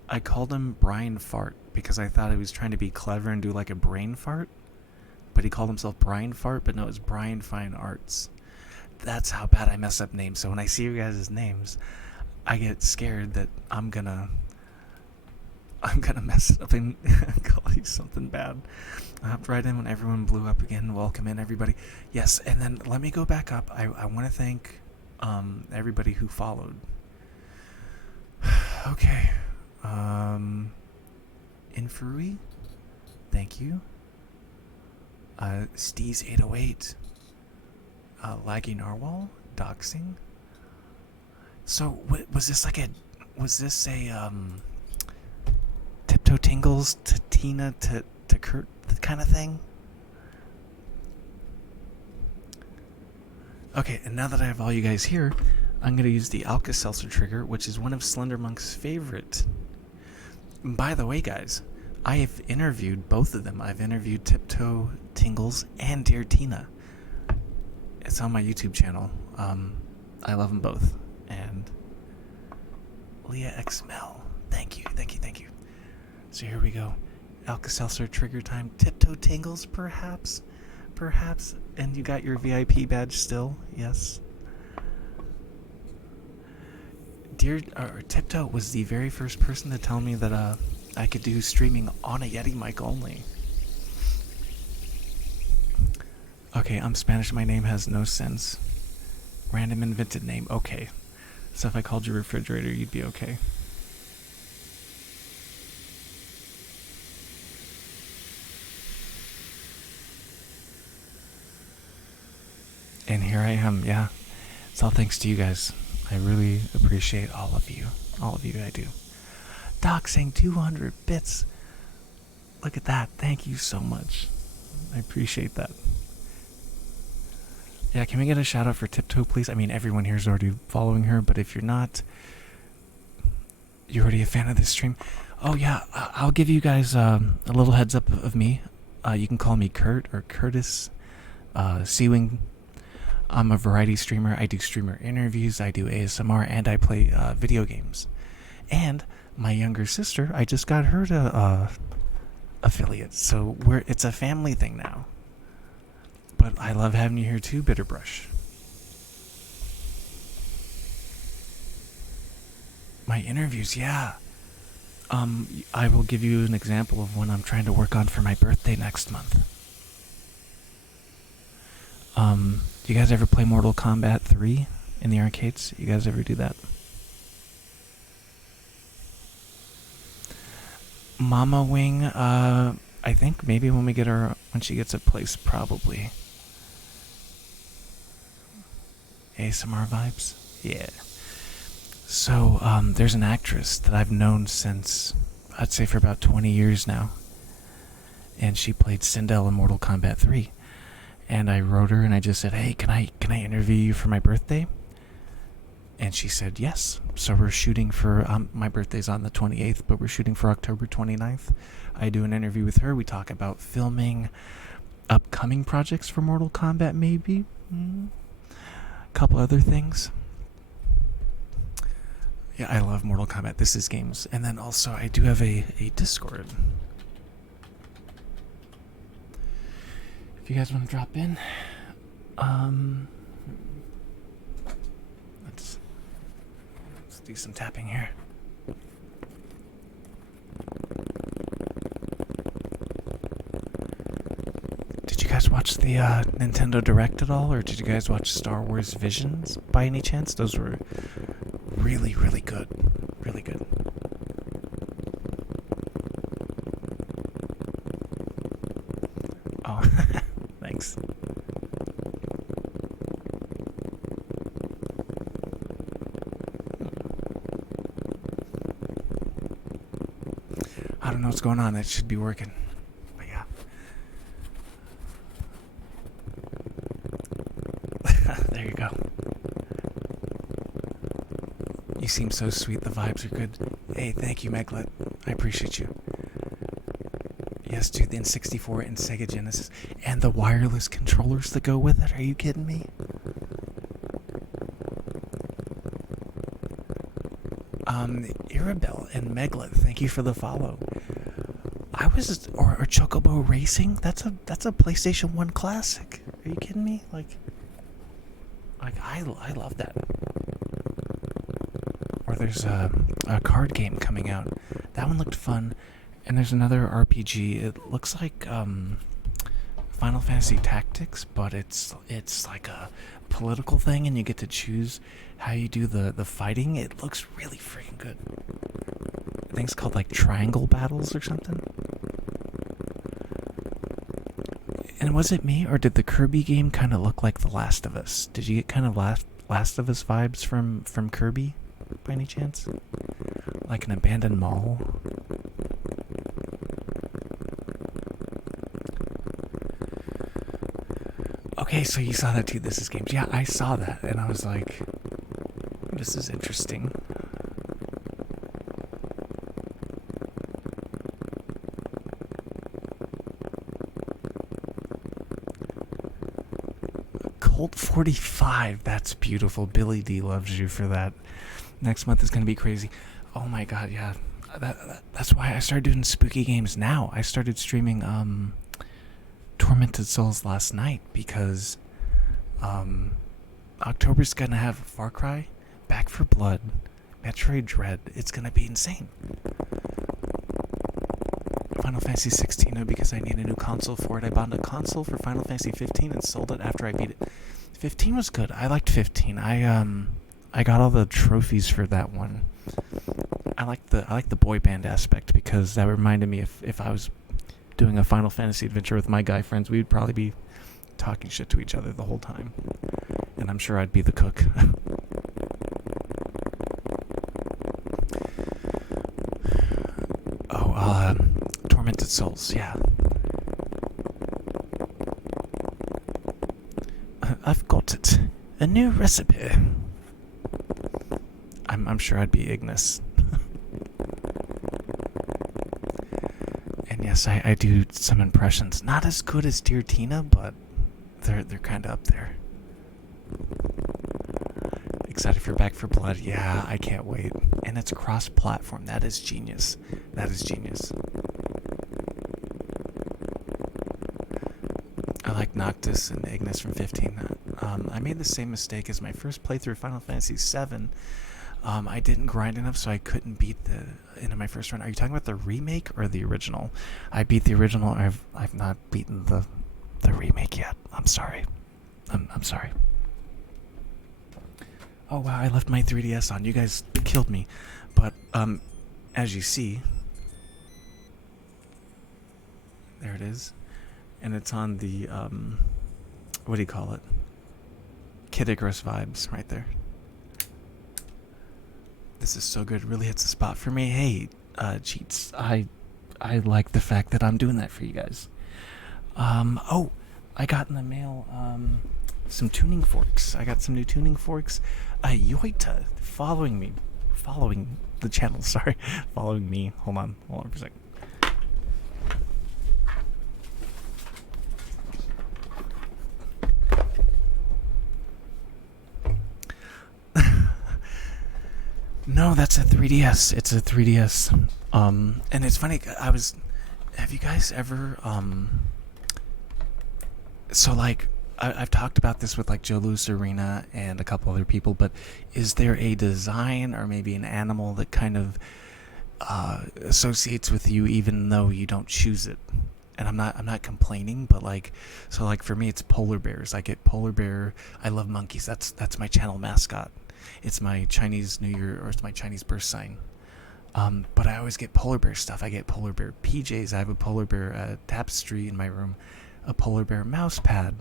I called him Brian Fart because I thought he was trying to be clever and do like a brain fart, but he called himself Brian Fart, but no, it's Brian Fine Arts. That's how bad I mess up names. So when I see you guys' names, I get scared that I'm gonna mess it up and call you something bad. I hopped right in when everyone blew up again. Welcome in, everybody. Yes, and then let me go back up. I want to thank everybody who followed. Okay. Infuri, thank you. Steez808, Laggy Narwhal, Doxing. So, was this a Tiptoe Tingles to Tina to Kurt kind of thing? Okay, and now that I have all you guys here, I'm going to use the Alka Seltzer trigger, which is one of Slender Monk's favorite. By the way, guys, I have interviewed both of them. I've interviewed Tiptoe Tingles and Dear Tina. It's on my YouTube channel. I love them both. And Leah X Mel, thank you. So here we go. Alka Seltzer trigger time. Tiptoe Tingles, perhaps. And you got your VIP badge still? Yes. Tiptoe was the very first person to tell me that I could do streaming on a Yeti mic only. Okay, I'm Spanish. My name has no sense. Random invented name. Okay. So if I called you refrigerator, you'd be okay. And here I am, yeah. It's all thanks to you guys. I really appreciate all of you. All of you, I do. Doc saying 200 bits. Look at that. Thank you so much. I appreciate that. Yeah, can we get a shout out for Tiptoe, please? I mean, everyone here is already following her, but if you're not, you're already a fan of this stream. Oh, yeah, I'll give you guys a little heads up of me. You can call me Kurt or Curtis Seawing. I'm a variety streamer. I do streamer interviews, I do ASMR, and I play video games. And my younger sister, I just got her to affiliate, so it's a family thing now. But I love having you here too, Bitterbrush. My interviews, yeah. I will give you an example of one I'm trying to work on for my birthday next month. Do you guys ever play Mortal Kombat 3 in the arcades? You guys ever do that? Mama Wing, I think maybe when she gets a place, probably. ASMR vibes? Yeah. So, there's an actress that I've known since, I'd say for about 20 years now. And she played Sindel in Mortal Kombat 3. And I wrote her and I just said, hey, can I interview you for my birthday? And she said yes. So we're shooting for, my birthday's on the 28th, but we're shooting for October 29th. I do an interview with her. We talk about filming upcoming projects for Mortal Kombat, maybe. A couple other things. Yeah, I love Mortal Kombat. This is games. And then also, I do have a Discord. If you guys want to drop in, let's do some tapping here. Did you guys watch the Nintendo Direct at all, or did you guys watch Star Wars Visions by any chance? Those were really, really good. Really good. Oh, thanks. I don't know what's going on. It should be working. But yeah. There you go. You seem so sweet. The vibes are good. Hey, thank you, Meglet. I appreciate you. Yes, dude, the N64 and Sega Genesis. And the wireless controllers that go with it. Are you kidding me? Irabel and Meglet, thank you for the follow. Or Chocobo Racing? That's a PlayStation 1 classic. Are you kidding me? Like I love that. Or there's a card game coming out. That one looked fun. And there's another RPG. It looks like Final Fantasy Tactics, but it's like a political thing, and you get to choose how you do the fighting. It looks really freaking good. I think it's called like Triangle Battles or something. And was it me, or did the Kirby game kind of look like The Last of Us? Did you get kind of Last of Us vibes from Kirby, by any chance? Like an abandoned mall? Okay, so you saw that too, This Is Games. Yeah, I saw that, and I was like, this is interesting. Colt 45, that's beautiful. Billy D loves you for that. Next month is going to be crazy. Oh my god, yeah. That's why I started doing spooky games now. I started streaming Tormented Souls last night because October's gonna have Far Cry, Back for Blood, Metroid Dread. It's gonna be insane. Final Fantasy 16 because I need a new console for it. I bought a console for Final Fantasy 15 and sold it after I beat it. 15 was good. I liked 15. I got all the trophies for that one. I like the boy band aspect because that reminded me if I was doing a Final Fantasy adventure with my guy friends, we would probably be talking shit to each other the whole time. And I'm sure I'd be the cook. Tormented Souls, yeah. I've got it. A new recipe. I'm sure I'd be Ignis. And yes, I do some impressions. Not as good as Dear Tina, but they're kind of up there. Excited for Back for Blood. Yeah, I can't wait. And it's cross-platform. That is genius. That is genius. I like Noctis and Ignis from 15. I made the same mistake as my first playthrough of Final Fantasy 7. I didn't grind enough, so I couldn't beat into my first run. Are you talking about the remake or the original? I beat the original. I've not beaten the remake yet. I'm sorry. I'm sorry. Oh wow, I left my 3DS on. You guys killed me. But as you see, There it is. And it's on the, what do you call it? Kid Icarus vibes right there. This is so good. Really hits the spot for me. Hey, cheats. I like the fact that I'm doing that for you guys. Oh, I got in the mail, some tuning forks. I got some new tuning forks. Yoita, following the channel, sorry. Following me. Hold on for a second. No, that's a 3DS. It's a 3DS. And it's funny, have you guys ever, so like, I've talked about this with like Joe Louis Arena and a couple other people, but is there a design or maybe an animal that kind of associates with you even though you don't choose it? And I'm not complaining, but like, so like for me it's polar bears. I get polar bear. I love monkeys. That's my channel mascot. It's my Chinese New Year, or it's my Chinese birth sign. But I always get polar bear stuff. I get polar bear PJs. I have a polar bear tapestry in my room, a polar bear mouse pad.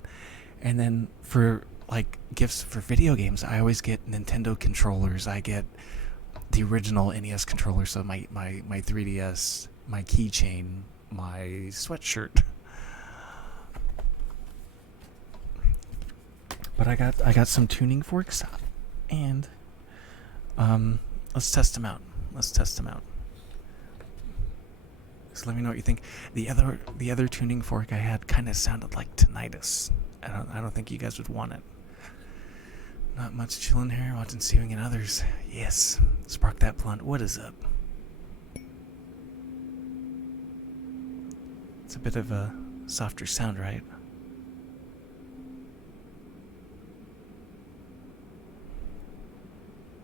And then for like gifts for video games, I always get Nintendo controllers. I get the original NES controller, so my 3DS, my keychain, my sweatshirt. But I got some tuning forks, and let's test them out. So let me know what you think. The other tuning fork I had kind of sounded like tinnitus. I don't think you guys would want it. Not much chilling here, watching Seeing and Others. Yes, spark that blunt. What is up? It's a bit of a softer sound, right?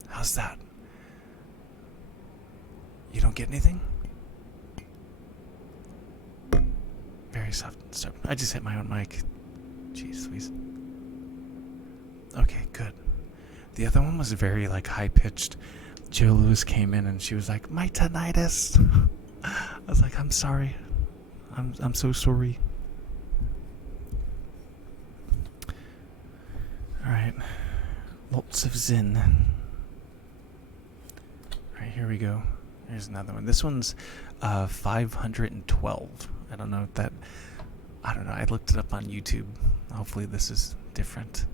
How's that? You don't get anything? Very soft. So I just hit my own mic. Jeez Louise. Okay, good. The other one was very like high pitched. Joe Louis came in and she was like, "My tinnitus." I was like, "I'm sorry. I'm so sorry." All right. Lots of Zen. All right, here we go. Here's another one. This one's 512. I don't know if that. I don't know. I looked it up on YouTube. Hopefully this is different.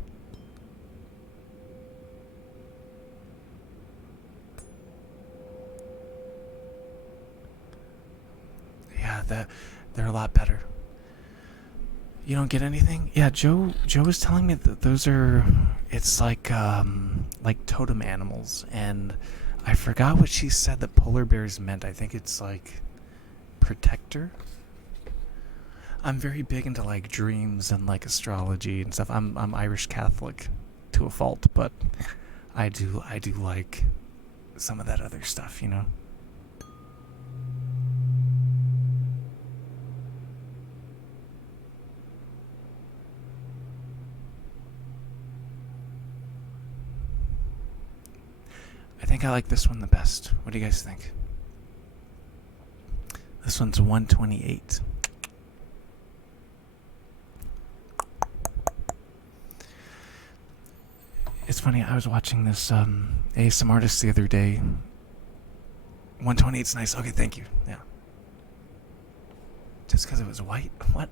Yeah, they're a lot better. You don't get anything? Yeah, Joe was telling me that those are. It's like totem animals, and I forgot what she said that polar bears meant. I think it's like protector. I'm very big into like dreams and like astrology and stuff. I'm Irish Catholic to a fault, but I do like some of that other stuff, you know. I think I like this one the best. What do you guys think? This one's 128. It's funny, I was watching this ASM artist the other day. 128's nice. Okay, thank you. Yeah. Just because it was white? What?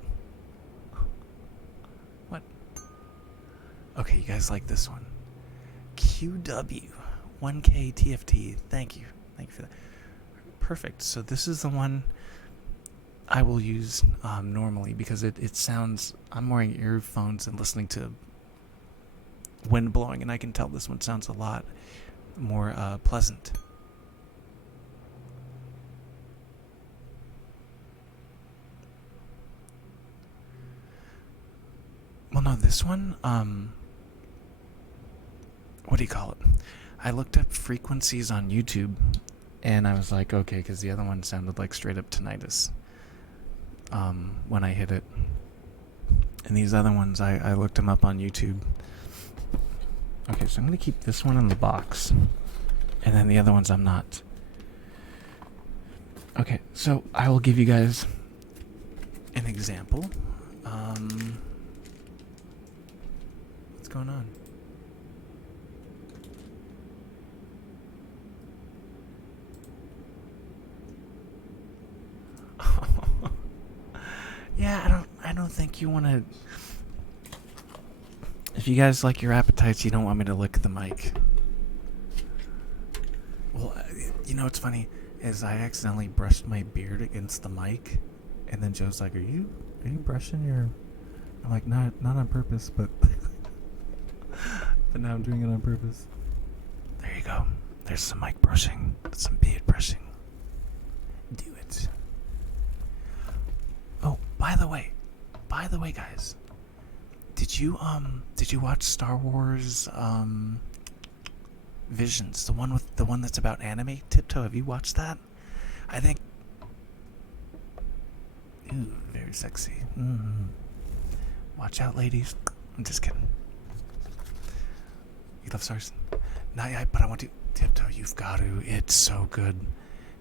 Okay, you guys like this one. QW. 1K TFT. Thank you for that. Perfect. So this is the one I will use normally because it sounds. I'm wearing earphones and listening to wind blowing, and I can tell this one sounds a lot more pleasant. Well, no, this one. What do you call it? I looked up frequencies on YouTube, and I was like, okay, because the other one sounded like straight up tinnitus when I hit it. And these other ones, I looked them up on YouTube. Okay, so I'm going to keep this one in the box, and then the other ones I'm not. Okay, so I will give you guys an example. What's going on? Yeah, I don't think you want to. If you guys like your appetites, you don't want me to lick the mic. Well, you know what's funny is I accidentally brushed my beard against the mic, and then Joe's like, "Are you brushing your?" I'm like, "Not on purpose, but but now I'm doing it on purpose." There you go. There's some mic brushing, some beard brushing. Do it. Oh, by the way, guys, did you watch Star Wars Visions, the one that's about anime? Tiptoe, have you watched that? I think. Ooh, very sexy. Watch out, ladies. I'm just kidding. You love stars? Not yet, but I want to. Tiptoe, you've got to. It's so good.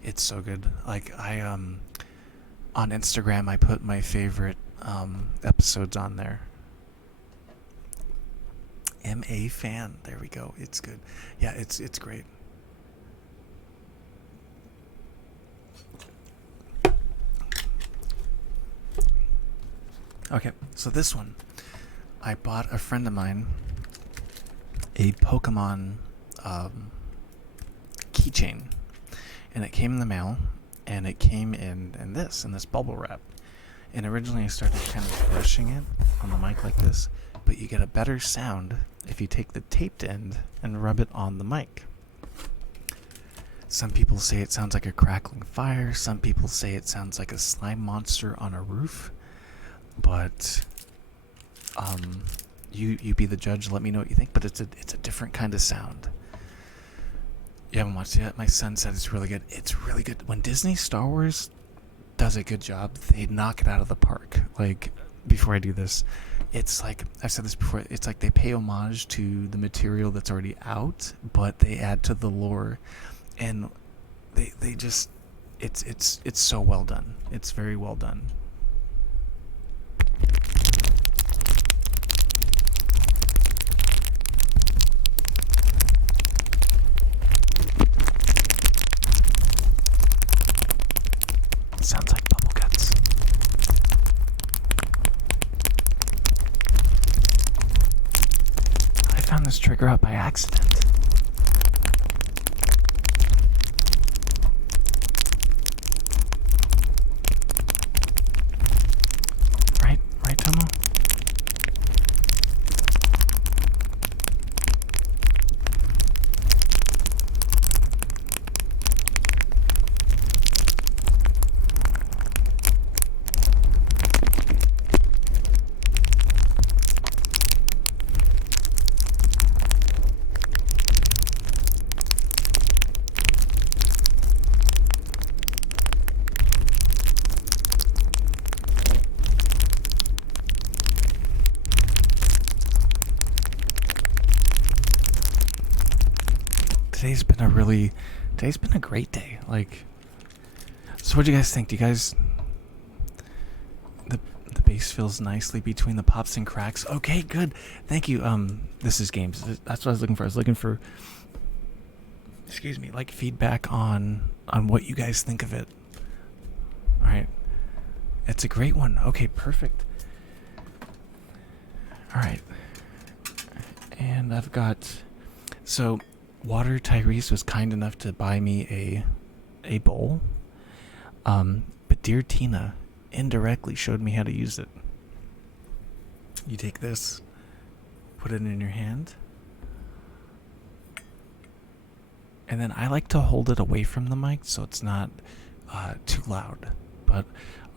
It's so good. Like I on Instagram, I put my favorite episodes on there. MA fan. There we go. It's good. Yeah, it's great. Okay, so this one, I bought a friend of mine a Pokemon keychain, and it came in the mail, and it came in this bubble wrap. And originally I started kind of brushing it on the mic like this, but you get a better sound if you take the taped end and rub it on the mic. Some people say it sounds like a crackling fire. Some people say it sounds like a slime monster on a roof. But you be the judge. Let me know what you think. But it's a different kind of sound. You haven't watched it yet? My son said it's really good. It's really good. When Disney Star Wars does a good job, they knock it out of the park. Like, before I do this, it's like, I've said this before, it's like they pay homage to the material that's already out, but they add to the lore, and they just, it's so well done. It's very well done. Sounds like bubble guts. I found this trigger out by accident. Right, Tomo? Today's been a great day. Like, so what do you guys think? Do you guys, the bass feels nicely between the pops and cracks? Okay, good. Thank you. This is games. That's what I was looking for. I was looking for, excuse me, like feedback on what you guys think of it. All right. It's a great one. Okay, perfect. All right. And I've got, so Water Tyrese was kind enough to buy me a bowl. But dear Tina indirectly showed me how to use it. You take this, put it in your hand, and then I like to hold it away from the mic so it's not too loud. But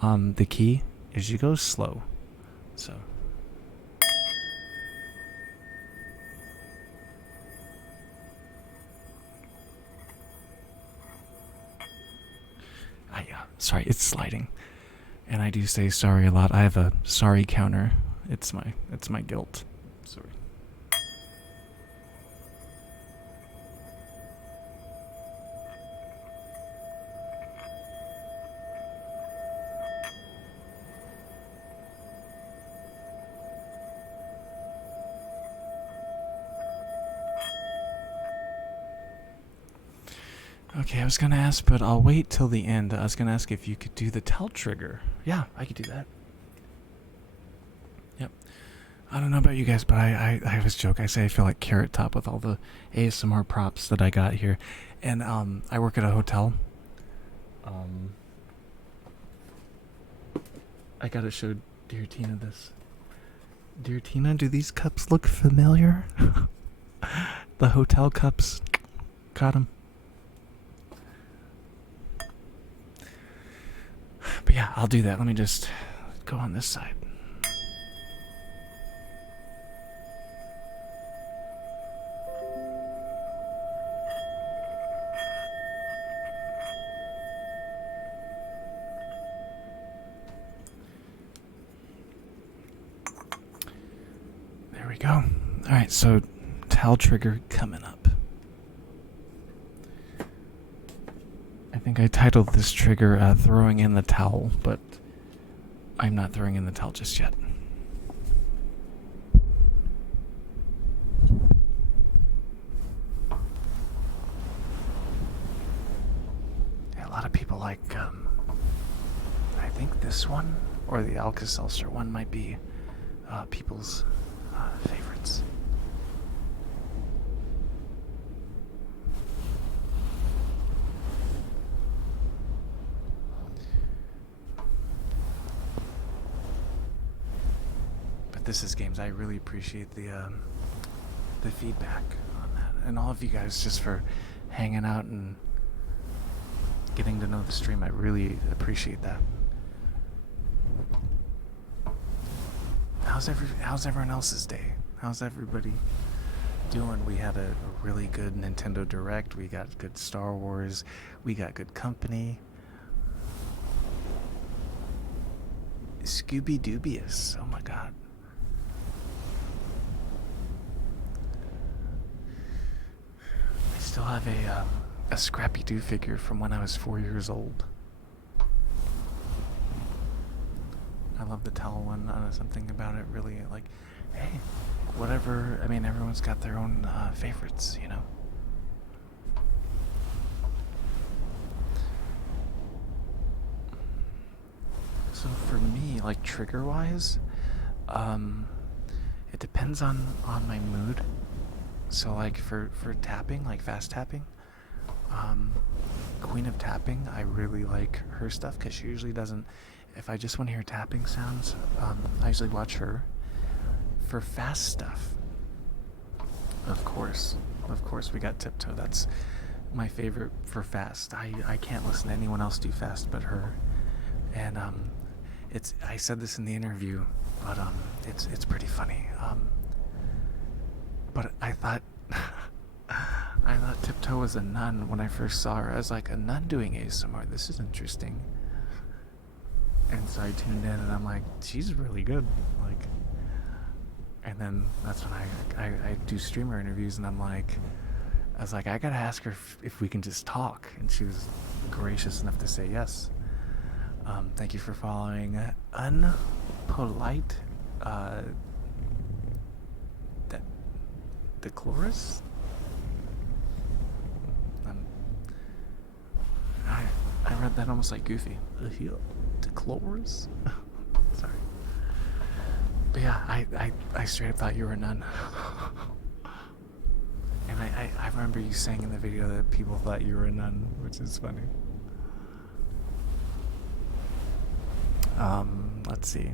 the key is you go slow. So. Sorry, it's sliding, and I do say sorry a lot. I have a sorry counter. It's my guilt. Sorry. Okay, I was gonna ask, but I'll wait till the end. I was gonna ask if you could do the tell trigger. Yeah, I could do that. Yep. I don't know about you guys, but I always joke. I say I feel like Carrot Top with all the ASMR props that I got here. And I work at a hotel. I gotta show dear Tina this. Dear Tina, do these cups look familiar? The hotel cups. Got them. But yeah, I'll do that. Let me just go on this side. There we go. Alright, so towel trigger coming up. I think I titled this trigger throwing in the towel, but I'm not throwing in the towel just yet. Yeah, a lot of people like, I think this one, or the Alka Seltzer one might be people's favorites. But this is games. I really appreciate the feedback on that, and all of you guys just for hanging out and getting to know the stream. I really appreciate that. How's everyone else's day? How's everybody doing? We had a really good Nintendo Direct. We got good Star Wars. We got good company. Scooby Doobious. Oh my god. I still have a Scrappy Doo figure from when I was 4 years old. I love the towel one. Something about it really, like, hey, whatever. I mean, everyone's got their own favorites, you know. So for me, like trigger-wise, it depends on my mood. So like for tapping, like fast tapping, Queen of Tapping, I really like her stuff because she usually doesn't. If I just want to hear tapping sounds, I usually watch her. For fast stuff, of course, we got Tiptoe. That's my favorite for fast. I can't listen to anyone else do fast but her. And I said this in the interview, but it's pretty funny. But I thought Tiptoe was a nun when I first saw her. I was like, a nun doing ASMR. This is interesting. And so I tuned in, and I'm like, she's really good. Like, and then that's when I do streamer interviews, and I was like, I gotta ask her if we can just talk, and she was gracious enough to say yes. Thank you for following Unpolite Decloris. I read that almost like Goofy. Decloris? Sorry. But yeah, I straight up thought you were a nun. And I remember you saying in the video that people thought you were a nun, which is funny. Let's see.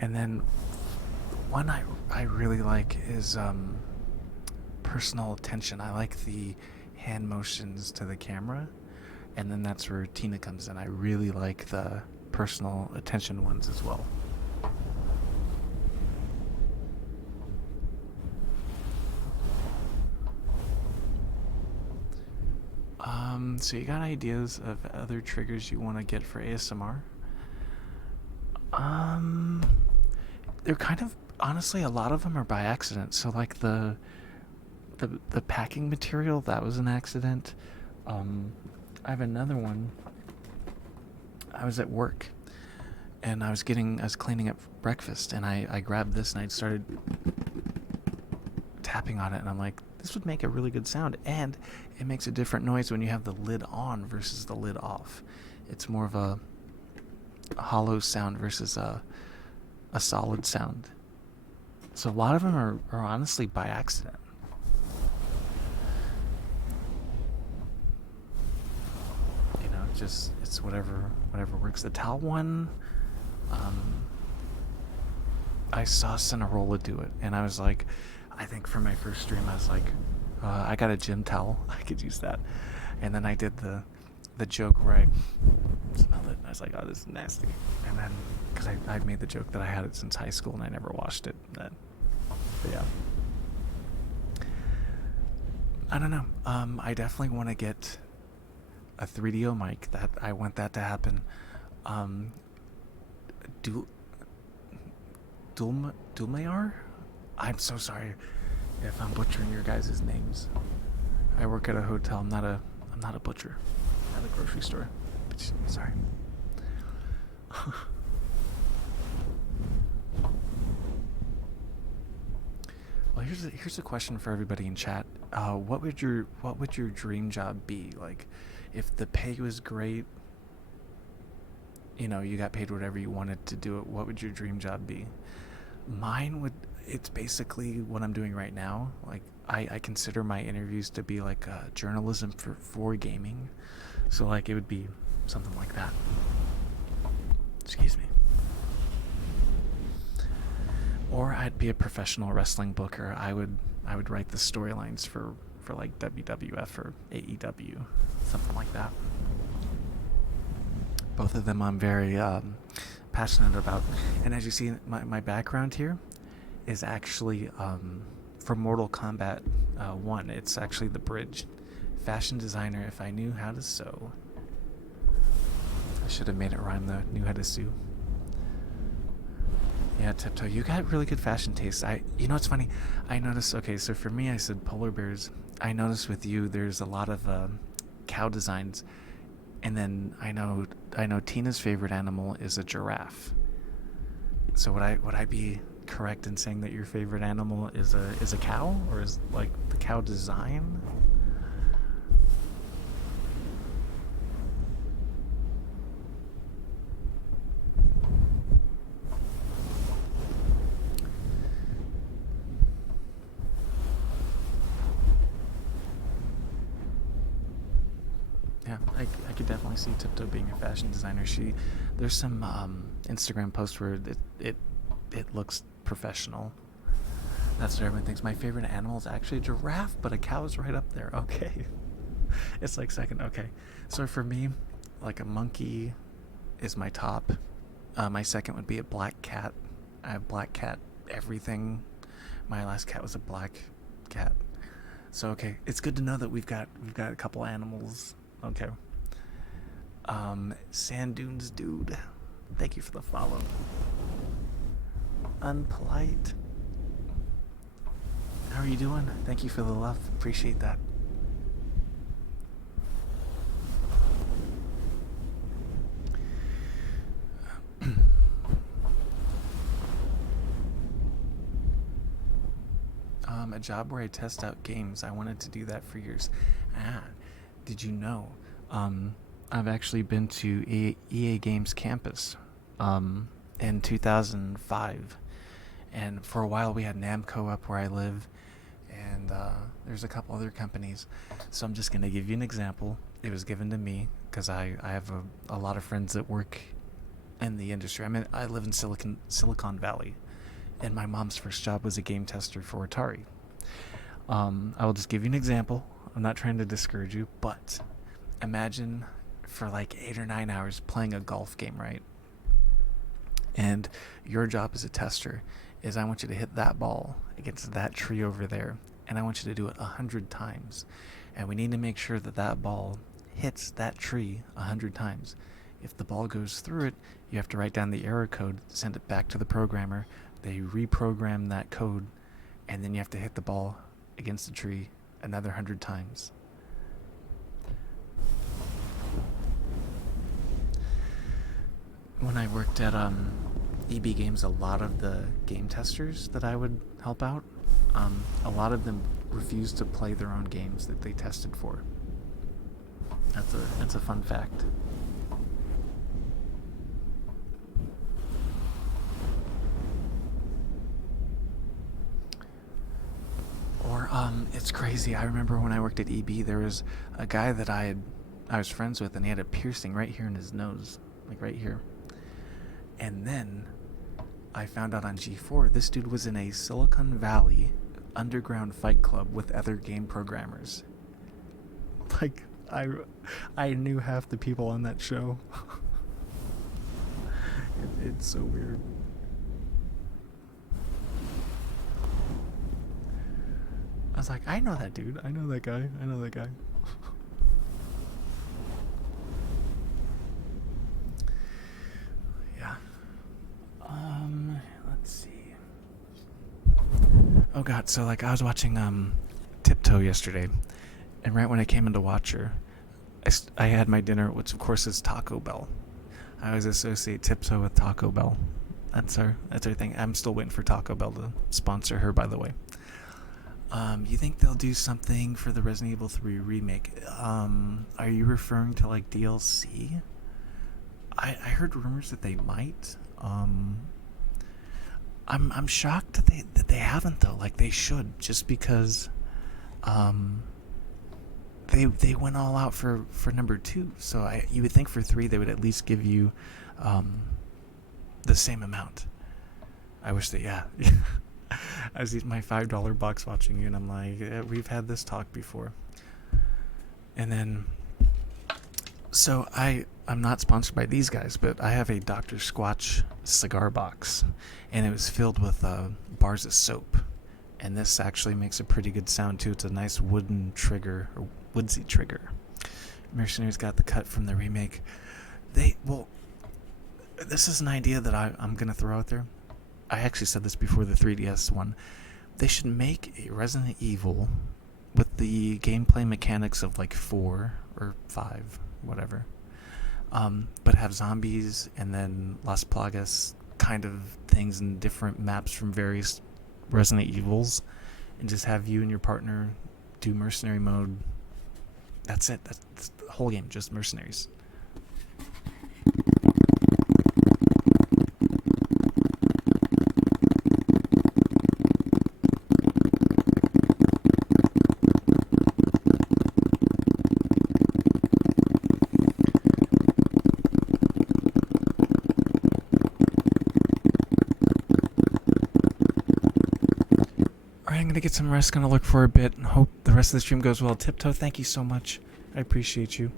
And then one I really like is personal attention. I like the hand motions to the camera, and then that's where Tina comes in. I really like the personal attention ones as well. So you got ideas of other triggers you want to get for ASMR? They're kind of, honestly, a lot of them are by accident. So like the packing material, that was an accident. I have another one. I was at work, and I was cleaning up breakfast, and I grabbed this and I started tapping on it, and I'm like, this would make a really good sound, and it makes a different noise when you have the lid on versus the lid off. It's more of a hollow sound versus a solid sound. So a lot of them are honestly by accident. You know, just it's whatever works. The towel one, I saw Cinerola do it, and I was like, I think for my first stream, I was like, I got a gym towel, I could use that. And then I did the joke where I smelled it, and I was like, oh, this is nasty. And then, because I made the joke that I had it since high school and I never washed it. But yeah. I don't know. I definitely want to get a 3DO mic. I want that to happen. Dulmayar? I'm so sorry if I'm butchering your guys' names. I work at a hotel. I'm not a butcher at a grocery store. Sorry. Well, here's a question for everybody in chat. What would your dream job be? Like, if the pay was great, you know, you got paid whatever you wanted to do it, what would your dream job be? It's basically what I'm doing right now. Like, I consider my interviews to be like journalism for gaming. So like it would be something like that. Excuse me. Or I'd be a professional wrestling booker. I would write the storylines for like WWF or AEW, something like that. Both of them I'm very passionate about. And as you see, my background here is actually for Mortal Kombat 1. It's actually the bridge. Fashion designer, if I knew how to sew. I should have made it rhyme though. Knew how to sew. Yeah, Tiptoe, you got really good fashion taste. You know what's funny? I noticed. Okay, so for me, I said polar bears. I noticed with you, there's a lot of cow designs, and then I know Tina's favorite animal is a giraffe. So would I be correct in saying that your favorite animal is a cow, or is like the cow design? Yeah, I could definitely see Tiptoe being a fashion designer. There's some Instagram posts where it looks professional. That's what everyone thinks. My favorite animal is actually a giraffe, but a cow is right up there. Okay. It's like second. Okay. So for me, like a monkey is my top. My second would be a black cat. I have black cat everything. My last cat was a black cat. So okay, it's good to know that we've got a couple animals. Okay. Sand Dunes Dude, thank you for the follow. Unpolite. How are you doing? Thank you for the love. Appreciate that. A job where I test out games. I wanted to do that for years. Did you know? I've actually been to EA Games campus in 2005, and for a while we had Namco up where I live, and there's a couple other companies. So I'm just going to give you an example. It was given to me because I have a lot of friends that work in the industry. I live in Silicon Valley, and my mom's first job was a game tester for Atari. I will just give you an example. I'm not trying to discourage you, but imagine for like 8 or 9 hours playing a golf game, right? And your job as a tester is I want you to hit that ball against that tree over there, and I want you to do it 100 times. And we need to make sure that that ball hits that tree 100 times. If the ball goes through it, you have to write down the error code, send it back to the programmer. They reprogram that code, and then you have to hit the ball against the tree another 100 times. When I worked at EB Games, a lot of the game testers that I would help out, a lot of them refused to play their own games that they tested for. That's a fun fact. Or it's crazy. I remember when I worked at EB, there was a guy that I was friends with, and he had a piercing right here in his nose, like right here. And then I found out on G4 this dude was in a Silicon Valley underground fight club with other game programmers. Like I knew half the people on that show. It's so weird. I was like, I know that dude. I know that guy. I know that guy. Yeah. Let's see. Oh god, so like I was watching Tiptoe yesterday, and right when I came in to watch her, I had my dinner, which of course is Taco Bell. I always associate Tiptoe with Taco Bell. That's our thing. I'm still waiting for Taco Bell to sponsor her, by the way. You think they'll do something for the Resident Evil 3 remake? Are you referring to like DLC? I heard rumors that they might. I'm shocked that they haven't though. Like they should, just because they went all out for number 2. So you would think for 3 they would at least give you the same amount. I wish that, yeah. I was eating my $5 box watching you, and I'm like, we've had this talk before. And then, so I'm not sponsored by these guys, but I have a Dr. Squatch cigar box, and it was filled with bars of soap. And this actually makes a pretty good sound too. It's a nice wooden trigger, or woodsy trigger. Mercenaries got the cut from the remake. This is an idea that I'm gonna throw out there. I actually said this before the 3DS one. They should make a Resident Evil with the gameplay mechanics of like 4 or 5, whatever. But have zombies and then Las Plagas kind of things in different maps from various Resident Evils, and just have you and your partner do mercenary mode. That's it. That's the whole game, just mercenaries. I'm gonna get some rest, gonna look for a bit, and hope the rest of the stream goes well. Tiptoe, thank you so much. I appreciate you.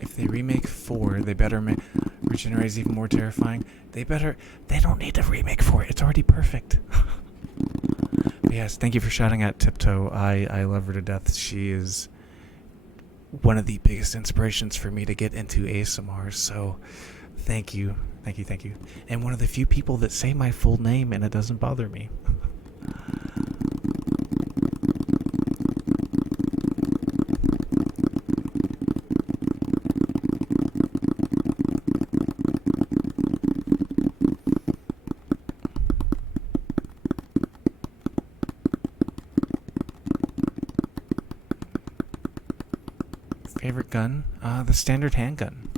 If they remake 4, they better make Regenerate even more terrifying. They don't need to remake 4. It's already perfect. But yes, thank you for shouting out Tiptoe. I love her to death. She is one of the biggest inspirations for me to get into ASMR, so thank you. Thank you. And one of the few people that say my full name and it doesn't bother me. Favorite gun? The standard handgun.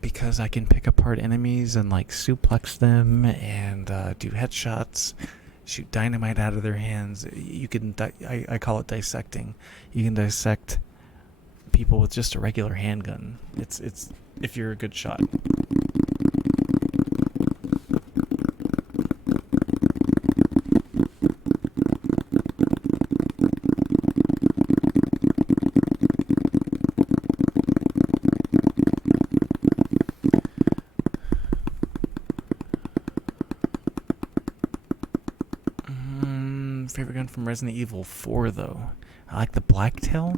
Because I can pick apart enemies and like suplex them and do headshots, shoot dynamite out of their hands. You can I call it dissecting. You can dissect people with just a regular handgun. It's if you're a good shot. Favorite gun from Resident Evil 4 though. I like the Blacktail.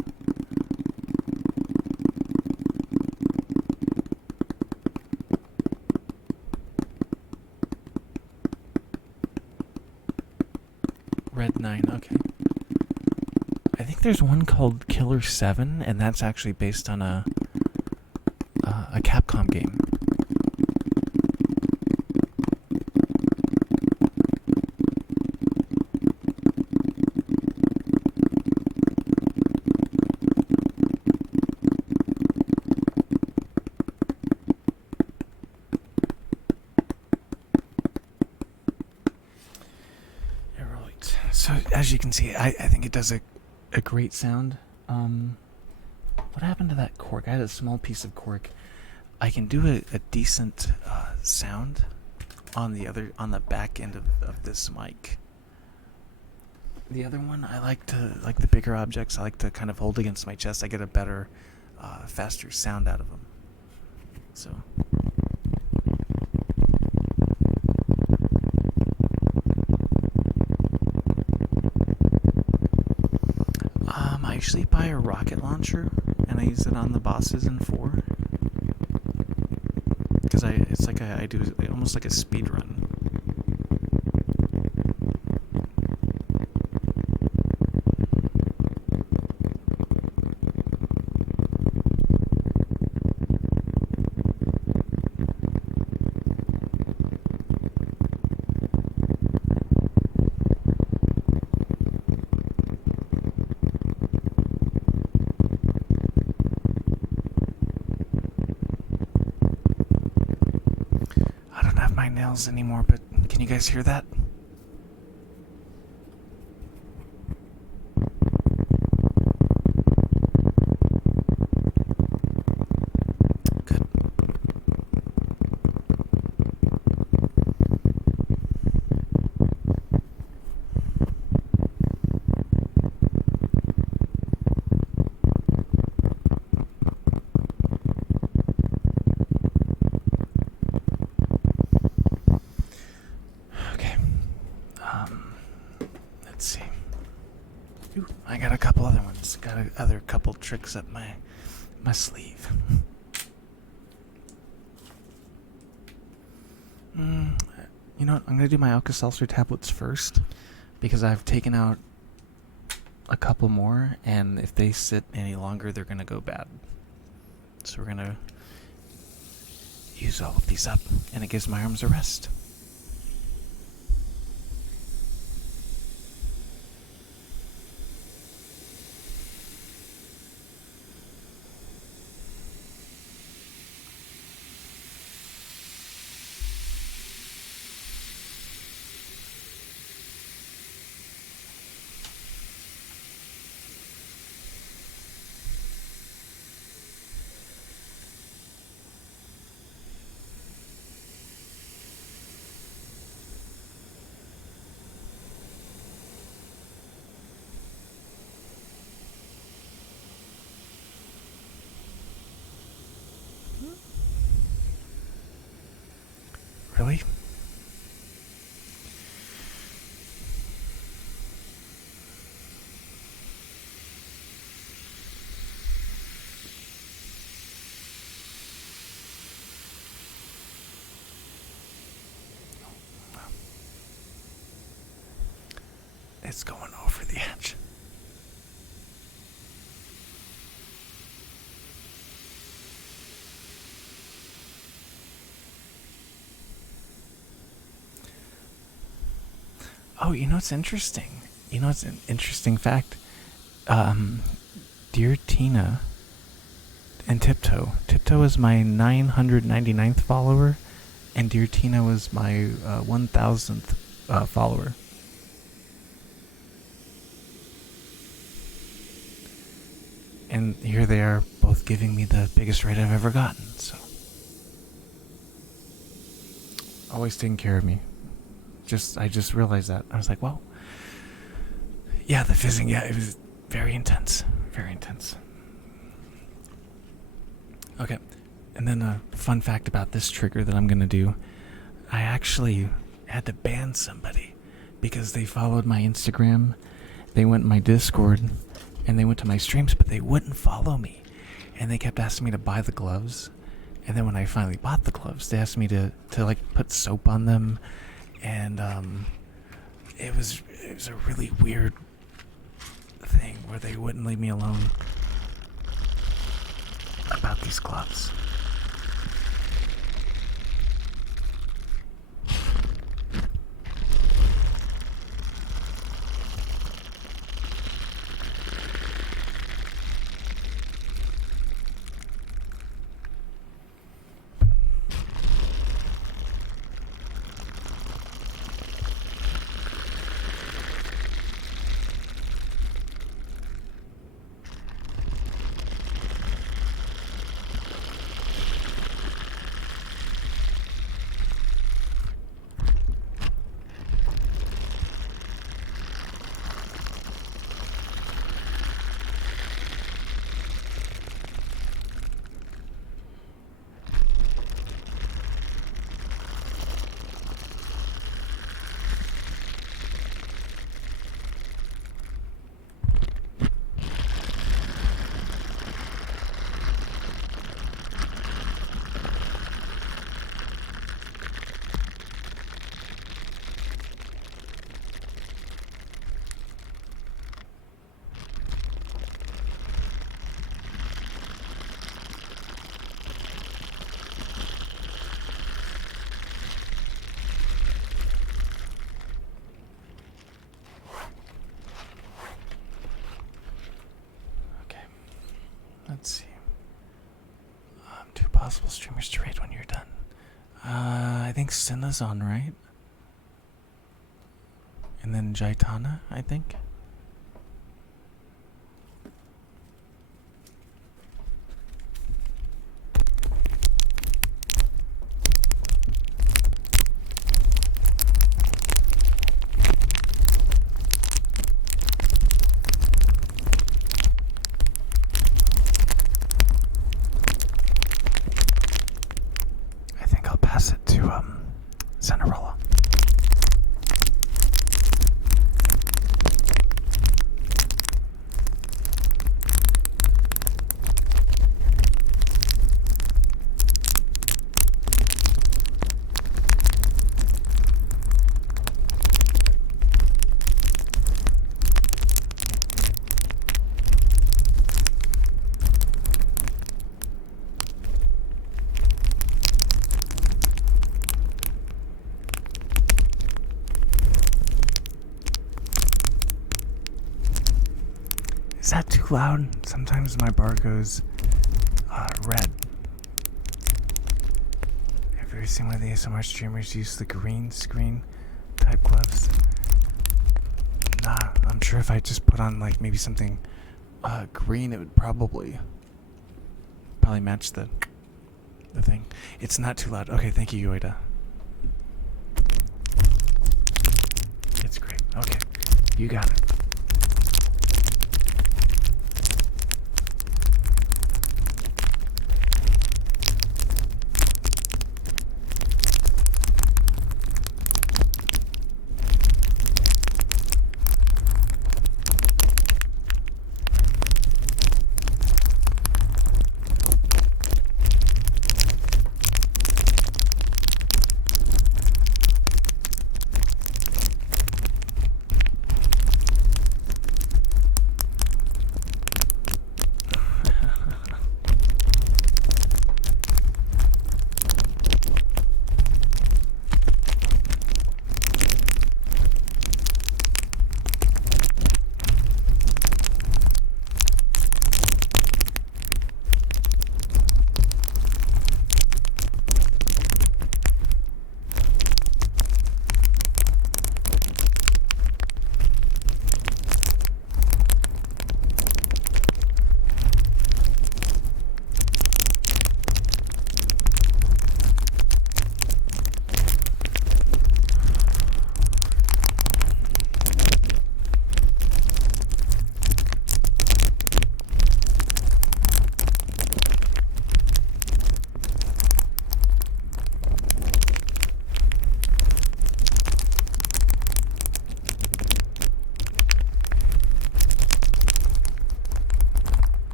Red 9, okay. I think think there's one called Killer 7, and that's actually based on a Capcom game. So as you can see, I think it does a great sound. What happened to that cork? I had a small piece of cork. I can do a decent sound on the back end of this mic. The other one, I like the bigger objects. I like to kind of hold against my chest. I get a better, faster sound out of them. So. I usually buy a rocket launcher, and I use it on the bosses in 4. Because I do almost like a speed run. Nails anymore, but can you guys hear that? Good. Let's see. Ooh, I got a couple other ones. Got other couple tricks up my sleeve. You know what? I'm gonna do my Alka Seltzer tablets first, because I've taken out a couple more, and if they sit any longer, they're gonna go bad. So we're gonna use all of these up, and it gives my arms a rest. Really? It's going over the edge. Oh, you know what's interesting? You know what's an interesting fact? Dear Tina and Tiptoe. Tiptoe is my 999th follower, and Dear Tina was my 1000th follower. And here they are, both giving me the biggest rate I've ever gotten, so. Always taking care of me. I just realized that. I was like, well, yeah, the fizzing, yeah, it was very intense. Very intense. Okay, and then a fun fact about this trigger that I'm going to do. I actually had to ban somebody because they followed my Instagram, they went in my Discord, and they went to my streams, but they wouldn't follow me. And they kept asking me to buy the gloves. And then when I finally bought the gloves, they asked me to like put soap on them. And it was a really weird thing where they wouldn't leave me alone about these gloves. Let's see. Two possible streamers to rate when you're done. I think Cinna's on, right? And then Jaitana, I think. Pass it to Cinerola. Is that too loud? Sometimes my bar goes red. Have you ever seen one of the ASMR streamers use the green screen type gloves? Nah, I'm sure if I just put on like maybe something green, it would probably match the thing. It's not too loud. Okay, thank you, Yoida. It's great. Okay, you got it.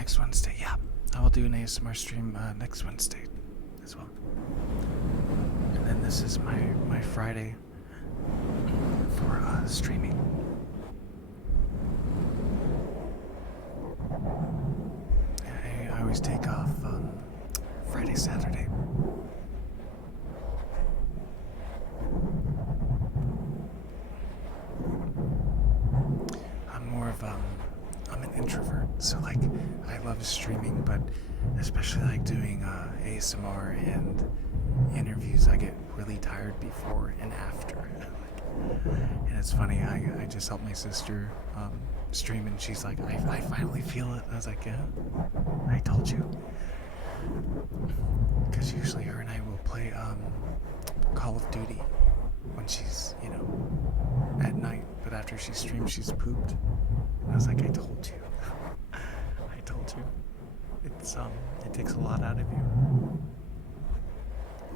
next Wednesday. Yeah, I will do an ASMR stream next Wednesday as well. And then this is my Friday for streaming. I always take off Friday, Saturday. I'm an introvert, so like I love streaming, but especially like doing ASMR and interviews, I get really tired before and after. And it's funny, I just helped my sister stream, and she's like, I finally feel it. I was like, yeah, I told you. Because usually her and I will play Call of Duty when she's, at night. But after she streams, she's pooped. And I was like, I told you. I told you. It takes a lot out of you.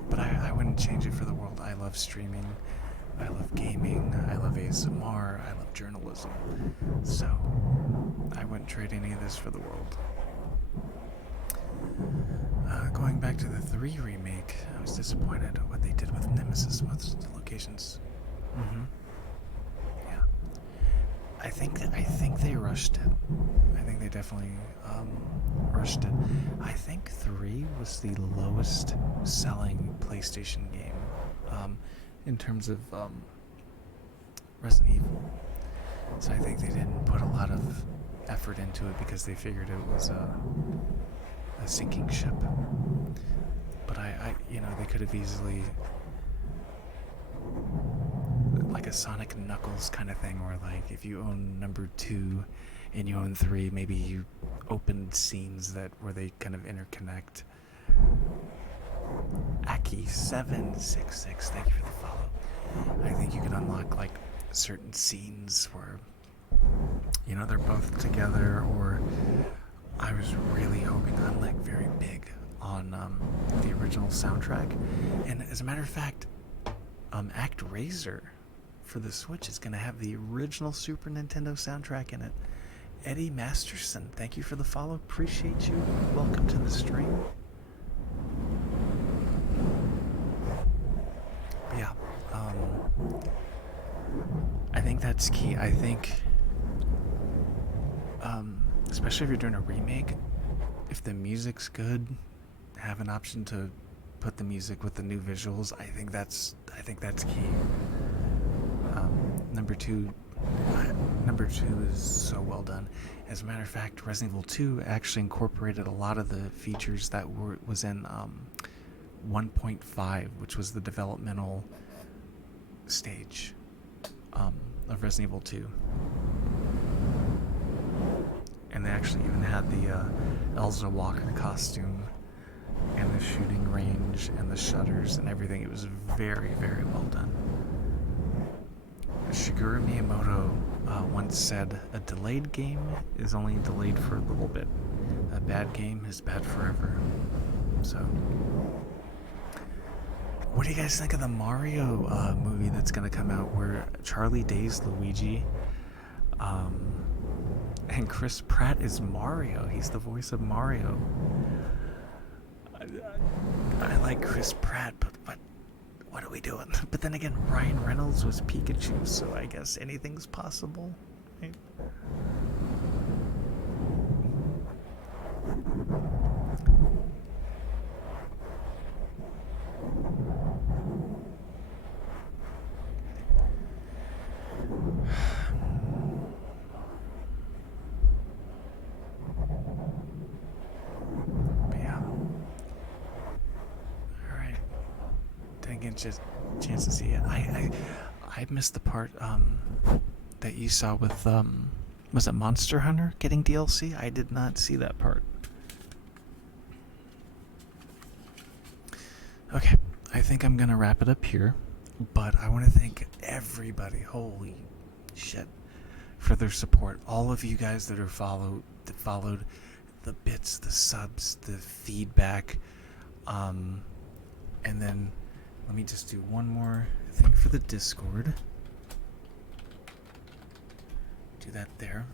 But I wouldn't change it for the world. I love streaming. I love gaming. I love ASMR. I love journalism. So I wouldn't trade any of this for the world. Going back to the 3 remake, I was disappointed at what they did with Nemesis most locations. Yeah. I think they rushed it. I think they definitely rushed it. I think 3 was the lowest selling PlayStation game in terms of Resident Evil. So I think they didn't put a lot of effort into it because they figured it was a sinking ship. But they could have easily, like a Sonic Knuckles kind of thing, where like if you own number 2 and you own 3, maybe you opened scenes where they kind of interconnect. Aki766, thank you for the follow. I think you could unlock like certain scenes where they're both together, or I was really hoping on like very big on the original soundtrack. And as a matter of fact, ActRaiser for the Switch is going to have the original Super Nintendo soundtrack in it. Eddie Masterson, thank you for the follow. Appreciate you. Welcome to the stream. But yeah, I think that's key. I think, especially if you're doing a remake, if the music's good, have an option to put the music with the new visuals. I think that's key. Number two is so well done. As a matter of fact, Resident Evil 2 actually incorporated a lot of the features that was in 1.5, which was the developmental stage of Resident Evil 2. And they actually even had the Elsa Walker costume and the shooting range and the shutters and everything. It was very, very well done. Shigeru Miyamoto once said, a delayed game is only delayed for a little bit. A bad game is bad forever. So, what do you guys think of the Mario movie that's going to come out, where Charlie Day's Luigi and Chris Pratt is Mario? He's the voice of Mario. I like Chris Pratt, but what are we doing? But then again, Ryan Reynolds was Pikachu, so I guess anything's possible, right? But yeah. Alright. Didn't get a chance to see it. I missed the part that you saw with was it Monster Hunter getting DLC? I did not see that part. Okay, I think I'm gonna wrap it up here, but I want to thank everybody, holy shit, for their support. All of you guys that followed the bits, the subs, the feedback, and then let me just do one more thing for the Discord. Do that there.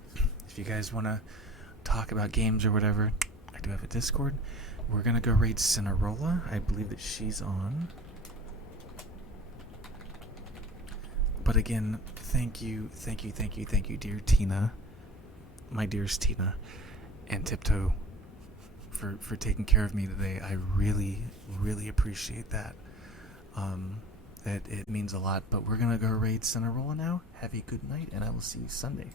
If you guys want to talk about games or whatever, I do have a Discord. We're gonna go raid Cinerola. I believe that she's on. But again, thank you, dear Tina, my dearest Tina, and Tiptoe for taking care of me today. I really, really appreciate that. It means a lot. But we're gonna go raid Cinerola now. Have a good night, and I will see you Sunday.